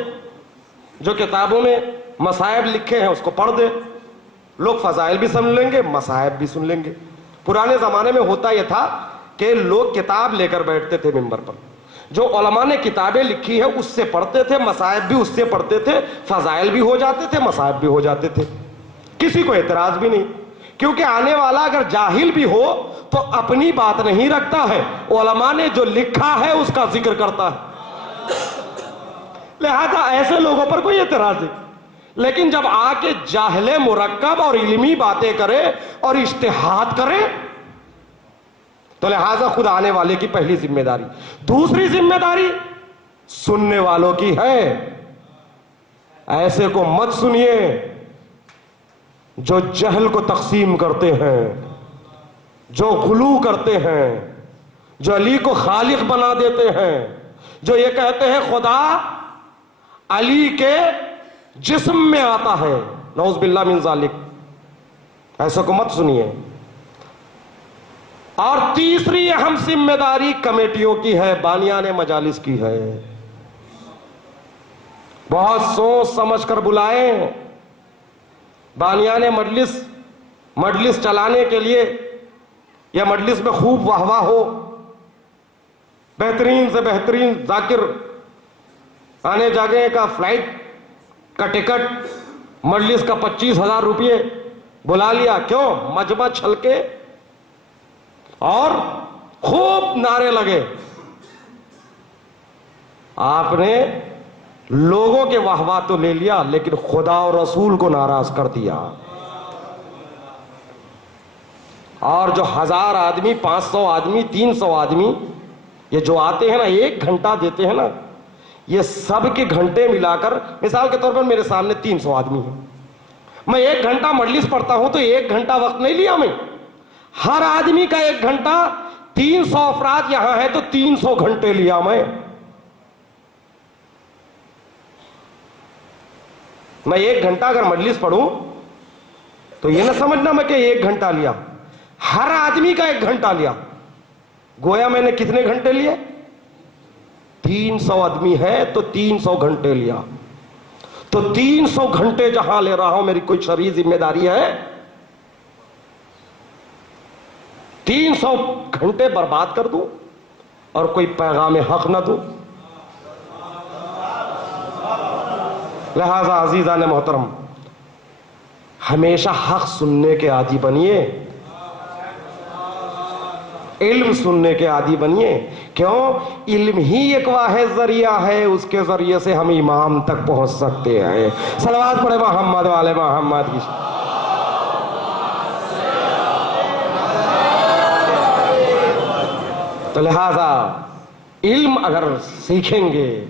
جو کتابوں میں مصائب لکھے ہیں اس کو پڑھ دے. لوگ فضائل بھی سن لیں گے, مصائب بھی سن لیں گے. پرانے زمانے میں ہوتا یہ تھا کہ لوگ کتاب لے کر بیٹھتے تھے ممبر پر, جو علماء نے کتابیں لکھی ہیں اس سے پڑھتے تھے, مصائب بھی اس سے پڑھتے تھے, فضائل بھی ہو جاتے تھے, مصائب بھی ہو جاتے تھے. کسی کو اعتراض بھی نہیں, کیونکہ آنے والا اگر جاہل بھی ہو تو اپنی بات نہیں رکھتا ہے, علماء نے جو لکھا ہے اس کا ذکر کرتا ہے. لہذا ایسے لوگوں پر کوئی اعتراض نہیں. لیکن جب آ کے جاہل مرکب اور علمی باتیں کرے اور اجتہاد کرے تو لہذا خود آنے والے کی پہلی ذمہ داری. دوسری ذمہ داری سننے والوں کی ہے. ایسے کو مت سنیے جو جہل کو تقسیم کرتے ہیں, جو غلو کرتے ہیں, جو علی کو خالق بنا دیتے ہیں, جو یہ کہتے ہیں خدا علی کے جسم میں آتا ہے, نعوذ باللہ من ذالک. ایسے کو مت سنیے. اور تیسری اہم ذمہ داری کمیٹیوں کی ہے, بانیان مجالس کی ہے. بہت سوچ سمجھ کر بلائیں. بانیان مجلس چلانے کے لیے یا مجلس میں خوب واہ واہ ہو, بہترین سے بہترین ذاکر, آنے جانے کا فلائٹ کا ٹکٹ, مجلس کا 25,000 روپئے بلا لیا. کیوں؟ مجمع چھلکے اور خوب نعرے لگے. آپ نے لوگوں کے واہ واہ تو لے لیا لیکن خدا اور رسول کو ناراض کر دیا. اور جو 1000 آدمی, 500 آدمی, 300 آدمی یہ جو آتے ہیں نا, 1 گھنٹہ دیتے ہیں نا, یہ سب کے گھنٹے ملا کر, مثال کے طور پر میرے سامنے 300 آدمی ہیں, میں 1 گھنٹہ مجلس پڑھتا ہوں تو 1 گھنٹہ وقت نہیں لیا میں, ہر آدمی کا 1 گھنٹہ. 300 افراد یہاں ہیں تو 300 گھنٹے لیا میں. میں 1 گھنٹہ اگر مجلس پڑھوں تو یہ نہ سمجھنا میں کہ 1 گھنٹہ لیا, ہر آدمی کا 1 گھنٹہ لیا. گویا میں نے کتنے گھنٹے لیے؟ 300 آدمی ہے تو 300 گھنٹے لیا. تو 300 گھنٹے جہاں لے رہا ہوں, میری کوئی شرعی ذمہ داری ہے؟ 300 گھنٹے برباد کر دوں؟ اور کوئی پیغام حق نہ دوں؟ لہذا عزیزان محترم، ہمیشہ حق سننے کے عادی بنیے، علم سننے کے عادی بنیے۔ کیوں؟ علم ہی ایک واحد ذریعہ ہے، اس کے ذریعے سے ہم امام تک پہنچ سکتے ہیں۔ صلوات پڑھے محمد والے محمد کی۔ تو لہذا علم اگر سیکھیں گے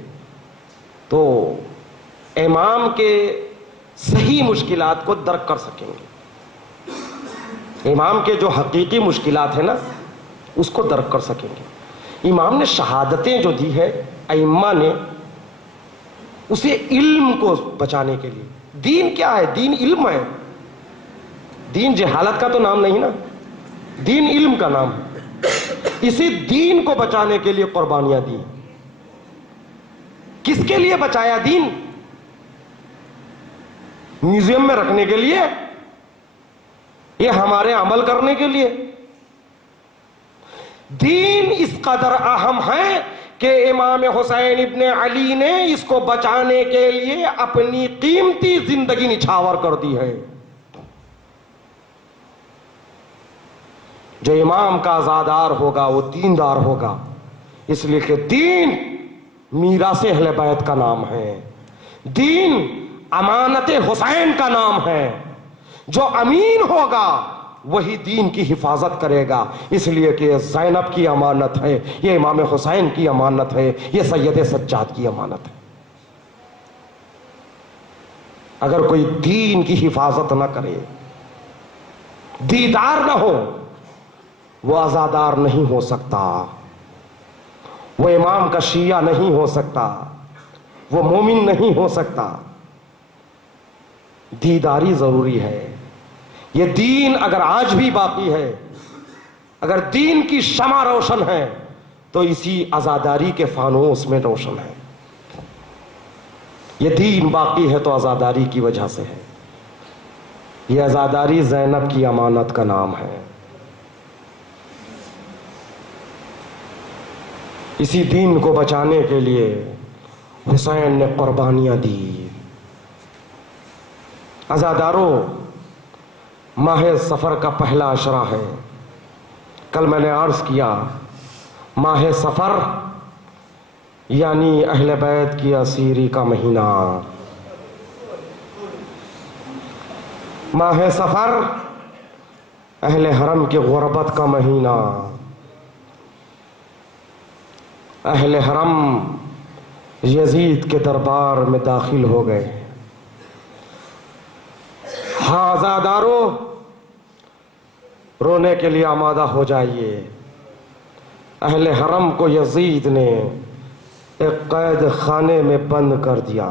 تو امام کے صحیح مشکلات کو درک کر سکیں گے، امام کے جو حقیقی مشکلات ہیں نا اس کو درک کر سکیں گے۔ امام نے شہادتیں جو دی ہے ائمہ نے، اسے علم کو بچانے کے لیے۔ دین کیا ہے؟ دین علم ہے، دین جہالت کا تو نام نہیں نا، دین علم کا نام ہے۔ اسی دین کو بچانے کے لیے قربانیاں دی۔ کس کے لیے بچایا دین؟ میوزیم میں رکھنے کے لیے؟ یہ ہمارے عمل کرنے کے لیے؟ دین اس قدر اہم ہے کہ امام حسین ابن علی نے اس کو بچانے کے لیے اپنی قیمتی زندگی نچھاور کر دی ہے۔ جو امام کا عزادار ہوگا وہ دیندار ہوگا، اس لیے کہ دین میراث اہل بیت کا نام ہے، دین امانت حسین کا نام ہے۔ جو امین ہوگا وہی دین کی حفاظت کرے گا، اس لیے کہ یہ زینب کی امانت ہے، یہ امام حسین کی امانت ہے، یہ سید سجاد کی امانت ہے۔ اگر کوئی دین کی حفاظت نہ کرے، دیدار نہ ہو، وہ عزادار نہیں ہو سکتا، وہ امام کا شیعہ نہیں ہو سکتا، وہ مومن نہیں ہو سکتا۔ دیداری ضروری ہے۔ یہ دین اگر آج بھی باقی ہے، اگر دین کی شمع روشن ہے تو اسی عزاداری کے فانوس میں روشن ہے۔ یہ دین باقی ہے تو عزاداری کی وجہ سے ہے۔ یہ عزاداری زینب کی امانت کا نام ہے۔ اسی دین کو بچانے کے لیے حسین نے قربانیاں دی۔ عزاداروں، ماہ سفر کا پہلا عشرہ ہے۔ کل میں نے عرض کیا ماہ سفر یعنی اہل بیت کی اسیری کا مہینہ، ماہ سفر اہل حرم کی غربت کا مہینہ۔ اہل حرم یزید کے دربار میں داخل ہو گئے۔ ہاں عزادارو، رونے کے لیے آمادہ ہو جائیے۔ اہل حرم کو یزید نے ایک قید خانے میں بند کر دیا۔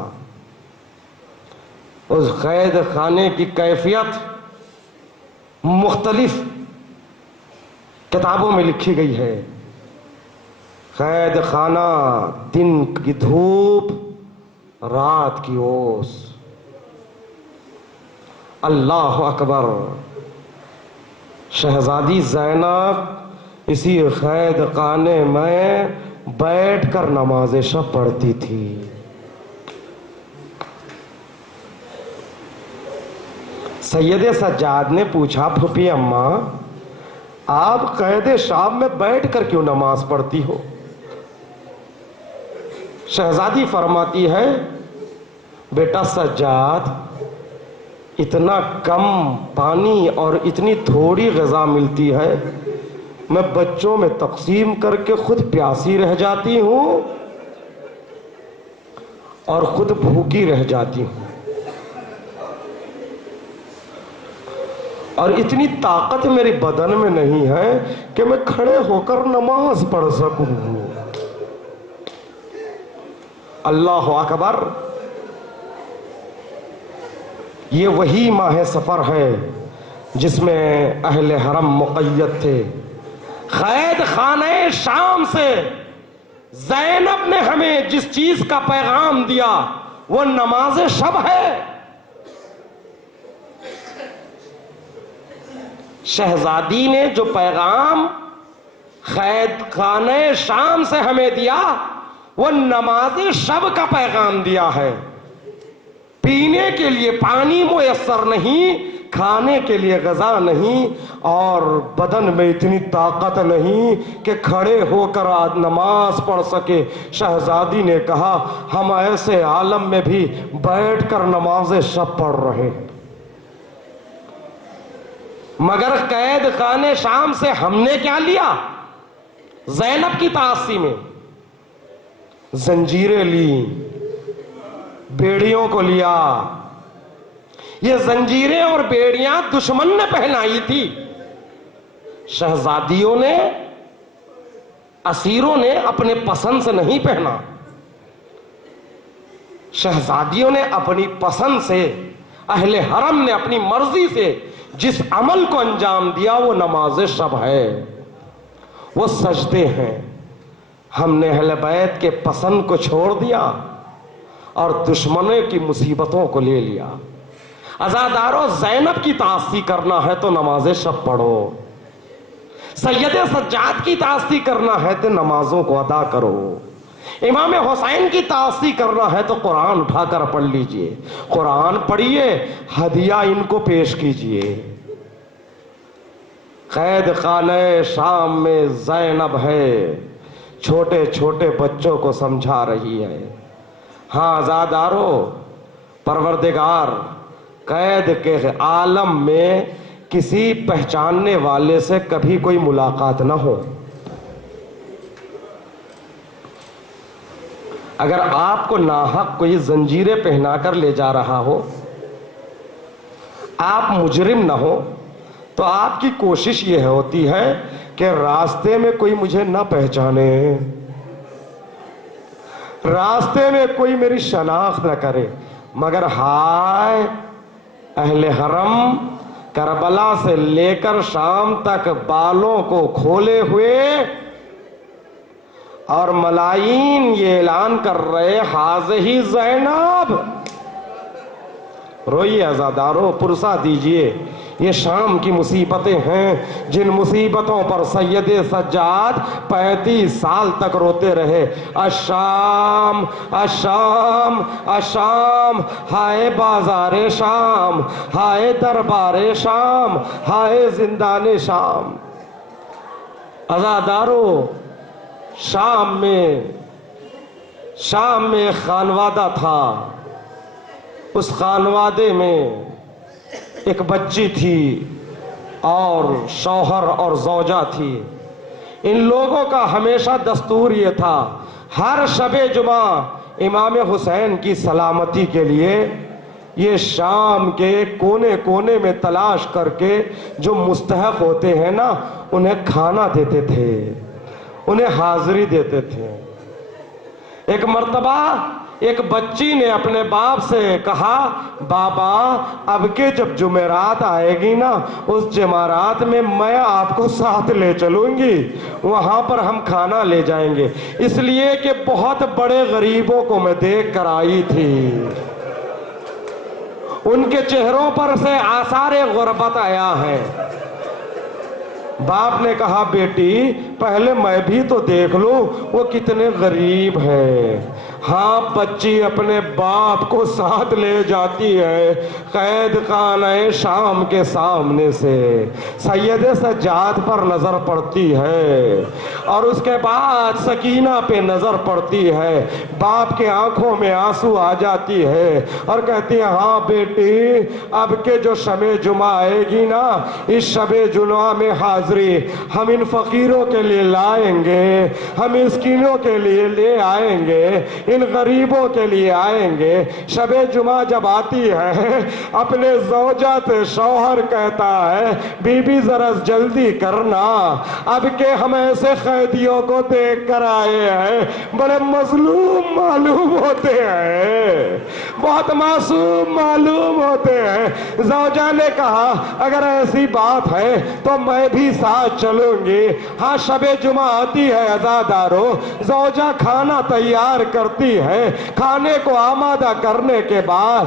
اس قید خانے کی کیفیت مختلف کتابوں میں لکھی گئی ہے۔ قید خانہ، دن کی دھوپ، رات کی اوس۔ اللہ اکبر! شہزادی زینب اسی قید خانے میں بیٹھ کر نماز شب پڑھتی تھی۔ سید سجاد نے پوچھا، پھوپھی اماں آپ قید شام میں بیٹھ کر کیوں نماز پڑھتی ہو؟ شہزادی فرماتی ہے، بیٹا سجاد، اتنا کم پانی اور اتنی تھوڑی غذا ملتی ہے، میں بچوں میں تقسیم کر کے خود پیاسی رہ جاتی ہوں اور خود بھوکی رہ جاتی ہوں، اور اتنی طاقت میری بدن میں نہیں ہے کہ میں کھڑے ہو کر نماز پڑھ سکوں۔ اللہ اکبر! یہ وہی ماہ سفر ہے جس میں اہل حرم مقید تھے۔ قید خانہ شام سے زینب نے ہمیں جس چیز کا پیغام دیا وہ نماز شب ہے۔ شہزادی نے جو پیغام قید خانہ شام سے ہمیں دیا وہ نماز شب کا پیغام دیا ہے. پینے کے لیے پانی میسر نہیں، کھانے کے لیے غذا نہیں، اور بدن میں اتنی طاقت نہیں کہ کھڑے ہو کر نماز پڑھ سکے. شہزادی نے کہا ہم ایسے عالم میں بھی بیٹھ کر نماز شب پڑھ رہے، مگر قید خانے شام سے ہم نے کیا لیا؟ زینب کی تعاصی میں زنجیریں لی، بیڑیوں کو لیا. یہ زنجیریں اور بیڑیاں دشمن نے پہنائی تھی، شہزادیوں نے، اسیروں نے اپنے پسند سے نہیں پہنا. شہزادیوں نے اپنی پسند سے، اہل حرم نے اپنی مرضی سے جس عمل کو انجام دیا وہ نماز شب ہے، وہ سجدے ہیں. ہم نے اہل بیت کے پسند کو چھوڑ دیا اور دشمنوں کی مصیبتوں کو لے لیا. عزادارو، زینب کی تعاصی کرنا ہے تو نماز شب پڑھو، سید سجاد کی تعاصی کرنا ہے تو نمازوں کو ادا کرو، امام حسین کی تعاصی کرنا ہے تو قرآن اٹھا کر پڑھ لیجئے، قرآن پڑھیے، ہدیہ ان کو پیش کیجئے. قید خانہ شام میں زینب ہے، چھوٹے چھوٹے بچوں کو سمجھا رہی ہے. ہاں عزادارو، پروردگار قید کے عالم میں کسی پہچاننے والے سے کبھی کوئی ملاقات نہ ہو. اگر آپ کو ناحق کوئی زنجیریں پہنا کر لے جا رہا ہو، آپ مجرم نہ ہو، تو آپ کی کوشش یہ ہوتی ہے کہ راستے میں کوئی مجھے نہ پہچانے، راستے میں کوئی میری شناخت نہ کرے. مگر ہائے اہل حرم، کربلا سے لے کر شام تک بالوں کو کھولے ہوئے اور ملائی یہ اعلان کر رہے حاضہ زینب. روئیے عزادارو، پرسا دیجئے. یہ شام کی مصیبتیں ہیں جن مصیبتوں پر سید سجاد 35 سال تک روتے رہے. الشام الشام الشام، ہائے بازار شام، ہائے دربار شام، ہائے زندان شام. عزادارو، شام میں ایک خانوادہ تھا. اس خانوادے میں ایک بچی تھی اور شوہر اور زوجہ تھی. ان لوگوں کا ہمیشہ دستور یہ تھا، ہر شب جمعہ امام حسین کی سلامتی کے لیے یہ شام کے کونے کونے میں تلاش کر کے جو مستحق ہوتے ہیں نا، انہیں کھانا دیتے تھے، انہیں حاضری دیتے تھے. ایک مرتبہ ایک بچی نے اپنے باپ سے کہا، بابا اب کے جب جمعرات آئے گی نا، اس جمعرات میں میں آپ کو ساتھ لے چلوں گی، وہاں پر ہم کھانا لے جائیں گے. اس لیے کہ بہت بڑے غریبوں کو میں دیکھ کر آئی تھی، ان کے چہروں پر سے آثار غربت آیا ہے. باپ نے کہا، بیٹی پہلے میں بھی تو دیکھ لوں وہ کتنے غریب ہیں. ہاں، بچی اپنے باپ کو ساتھ لے جاتی ہے. قید خانہ شام کے سامنے سے سید سجاد پر نظر پڑتی ہے اور اس کے بعد سکینہ پہ نظر پڑتی ہے. باپ کے آنکھوں میں آنسو آ جاتی ہے اور کہتی ہے، ہاں بیٹی اب کے جو شب جمعہ آئے گی نا، اس شب جمعہ میں حاضری ہم ان فقیروں کے لیے لائیں گے، ہم مسکینوں کے لیے لے آئیں گے، ان غریبوں کے لیے آئیں گے. شب جمعہ جب آتی ہے، اپنے زوجہ سے شوہر کہتا ہے، بی بی ذرا جلدی کرنا، اب کہ ہم ایسے قیدیوں کو دیکھ کر آئے ہیں بڑے مظلوم معلوم ہوتے ہیں، بہت معصوم معلوم ہوتے ہیں. زوجہ نے کہا، اگر ایسی بات ہے تو میں بھی ساتھ چلوں گی. ہاں، شب جمعہ آتی ہے عزادارو، زوجہ کھانا تیار کرتی لاتی ہے، کھانے کو آمادہ کرنے کے بعد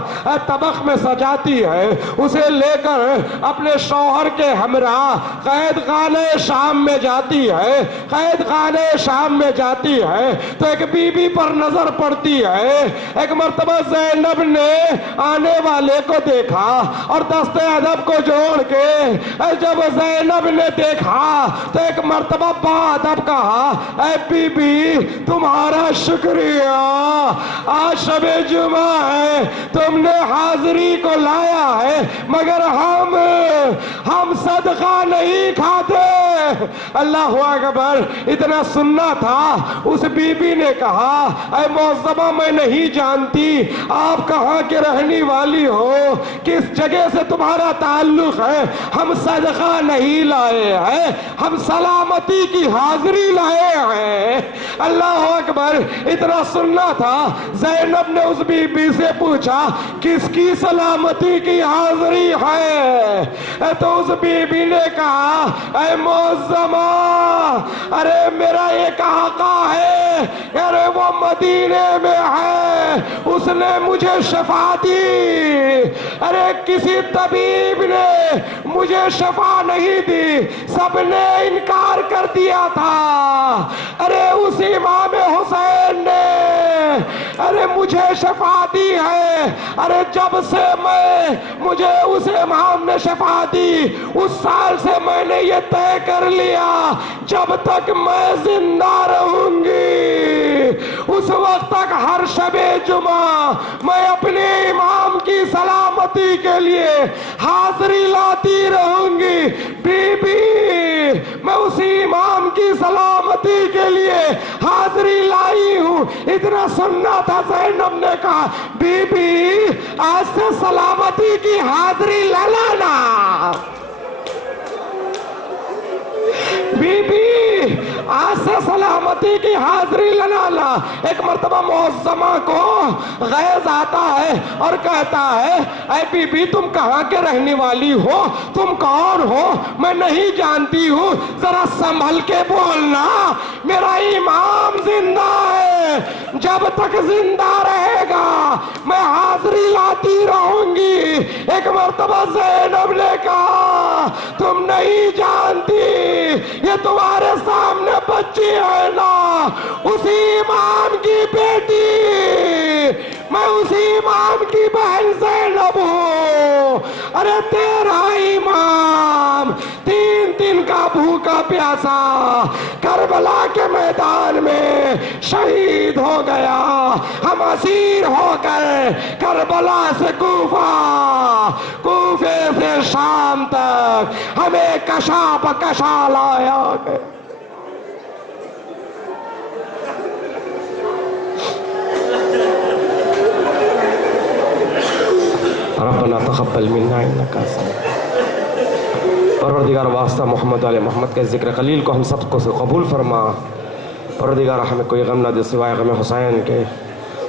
طبخ میں سجاتی ہے، اسے لے کر اپنے شوہر کے ہمراہ قید خانے شام میں جاتی ہے، قید خانے شام میں جاتی ہے تو ایک بی بی پر نظر پڑتی ہے۔ ایک مرتبہ زینب نے آنے والے کو دیکھا اور دست ادب کو جوڑ کے جب زینب نے دیکھا تو ایک مرتبہ بادب کہا، اے بی بی تمہارا شکریہ، آج شب جمعہ ہے، تم نے حاضری کو لایا ہے، مگر ہم صدقہ نہیں کھاتے۔ اللہ اکبر، اتنا سننا تھا۔ اس بی بی نے کہا، اے معظمہ میں نہیں جانتی آپ کہاں کے رہنے والی ہو، کس جگہ سے تمہارا تعلق ہے، ہم صدقہ نہیں لائے ہیں، ہم سلامتی کی حاضری لائے ہیں۔ اللہ اکبر، اتنا سننا تھا۔ زینب نے اس بی بی سے پوچھا، کس کی سلامتی کی حاضری ہے؟ تو اس بی بی نے کہا، اے معظمہ، ارے میرا ایک آقا ہے، ارے وہ مدینے میں ہے، اس نے مجھے شفا دی، ارے کسی طبیب نے مجھے شفا نہیں دی، سب نے انکار کر دیا تھا، ارے اس امام حسین نے ارے مجھے شفا دی ہے، ارے جب سے مجھے اس امام نے شفا دی، اس سال سے میں نے یہ طے کر لیا، جب تک میں زندہ رہوں گی اس وقت تک ہر شب جمعہ میں اپنے امام کی سلامتی کے لیے حاضری لاتی رہوں گی۔ بی بی، میں اسی امام کی سلامتی کے لیے حاضری لائی ہوں۔ اتنا سننا تھا۔ زینب نے کہا، بی بی آج سے سلامتی کی حاضری لے لینا۔ بی بی آج سے سلامتی کی حاضری لنا۔ ایک مرتبہ معظمہ کو غیظ آتا ہے اور کہتا ہے، اے بی بی تم کہاں کے رہنے والی ہو، تم کون ہو، میں نہیں جانتی ہوں، ذرا سنبھل کے بولنا، میرا امام زندہ ہے، جب تک زندہ رہے گا میں حاضری لاتی رہوں گی۔ ایک مرتبہ زینب نے کہا، تم نہیں جانتی، یہ تمہارے سامنے بچی ہے نا، اسی امام کی بیٹی، میں اسی امام کی بہن زینب ہوں۔ ارے تیرا امام 3 دن کا بھوکا پیاسا کربلا کے میدان میں شہید ہو گیا، ہم اسیر ہو کر کربلا سے کوفے سے شام تک ہمیں کشا بکشا لایا گیا۔ ربنا تقبل منا انک پروردگار واسطہ محمد علیہ محمد کے ذکر خلیل کو ہم سب کو سے قبول فرما۔ پروردگار ہمیں کوئی غم نہ دے سوائے غم حسین کے۔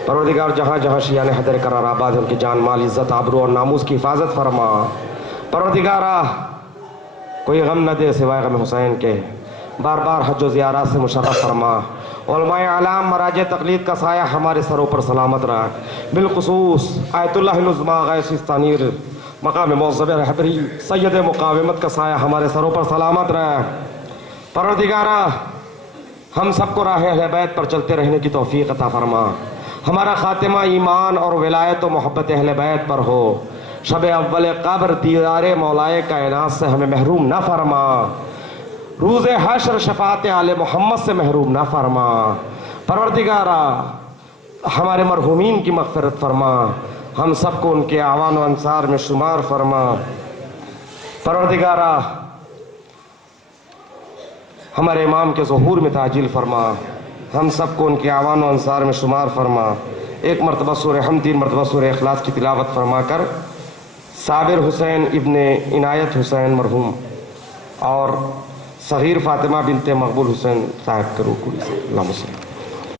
پروردگار جہاں جہاں شیعان حیدر قرار آباد ان کی جان مال عزت آبرو اور ناموس کی حفاظت فرما۔ پروردگارہ کوئی غم نہ دے سوائے غم حسین کے۔ بار بار حج و زیارات سے مشرف فرما۔ علماء اعلام مراجع تقلید کا سایہ ہمارے سروں پر سلامت رکھ، بالخصوص آیت اللہ العظمیٰ غیث سستانی مقام معظم رہبری سید مقاومت کا سایہ ہمارے سروں پر سلامت رکھ۔ پروردگارہ ہم سب کو راہ اہل بیت پر چلتے رہنے کی توفیق عطا فرما۔ ہمارا خاتمہ ایمان اور ولایت و محبت اہل بیت پر ہو۔ شب اول قبر دیدار مولائے کائنات سے ہمیں محروم نہ فرما۔ روز حشر شفاعت آل محمد سے محروم نہ فرما۔ پروردگارہ ہمارے مرحومین کی مغفرت فرما، ہم سب کو ان کے اعوان و انصار میں شمار فرما۔ پروردگارہ ہمارے امام کے ظہور میں تعجیل فرما، ہم سب کو ان کے اعوان و انصار میں شمار فرما۔ ایک مرتبہ سورہ حمد 3 مرتبہ سورہ اخلاص کی تلاوت فرما کر صابر حسین ابن عنایت حسین مرحوم اور صغیر فاطمہ بنت مقبول حسین صاحب کے روح کو اللہم صلی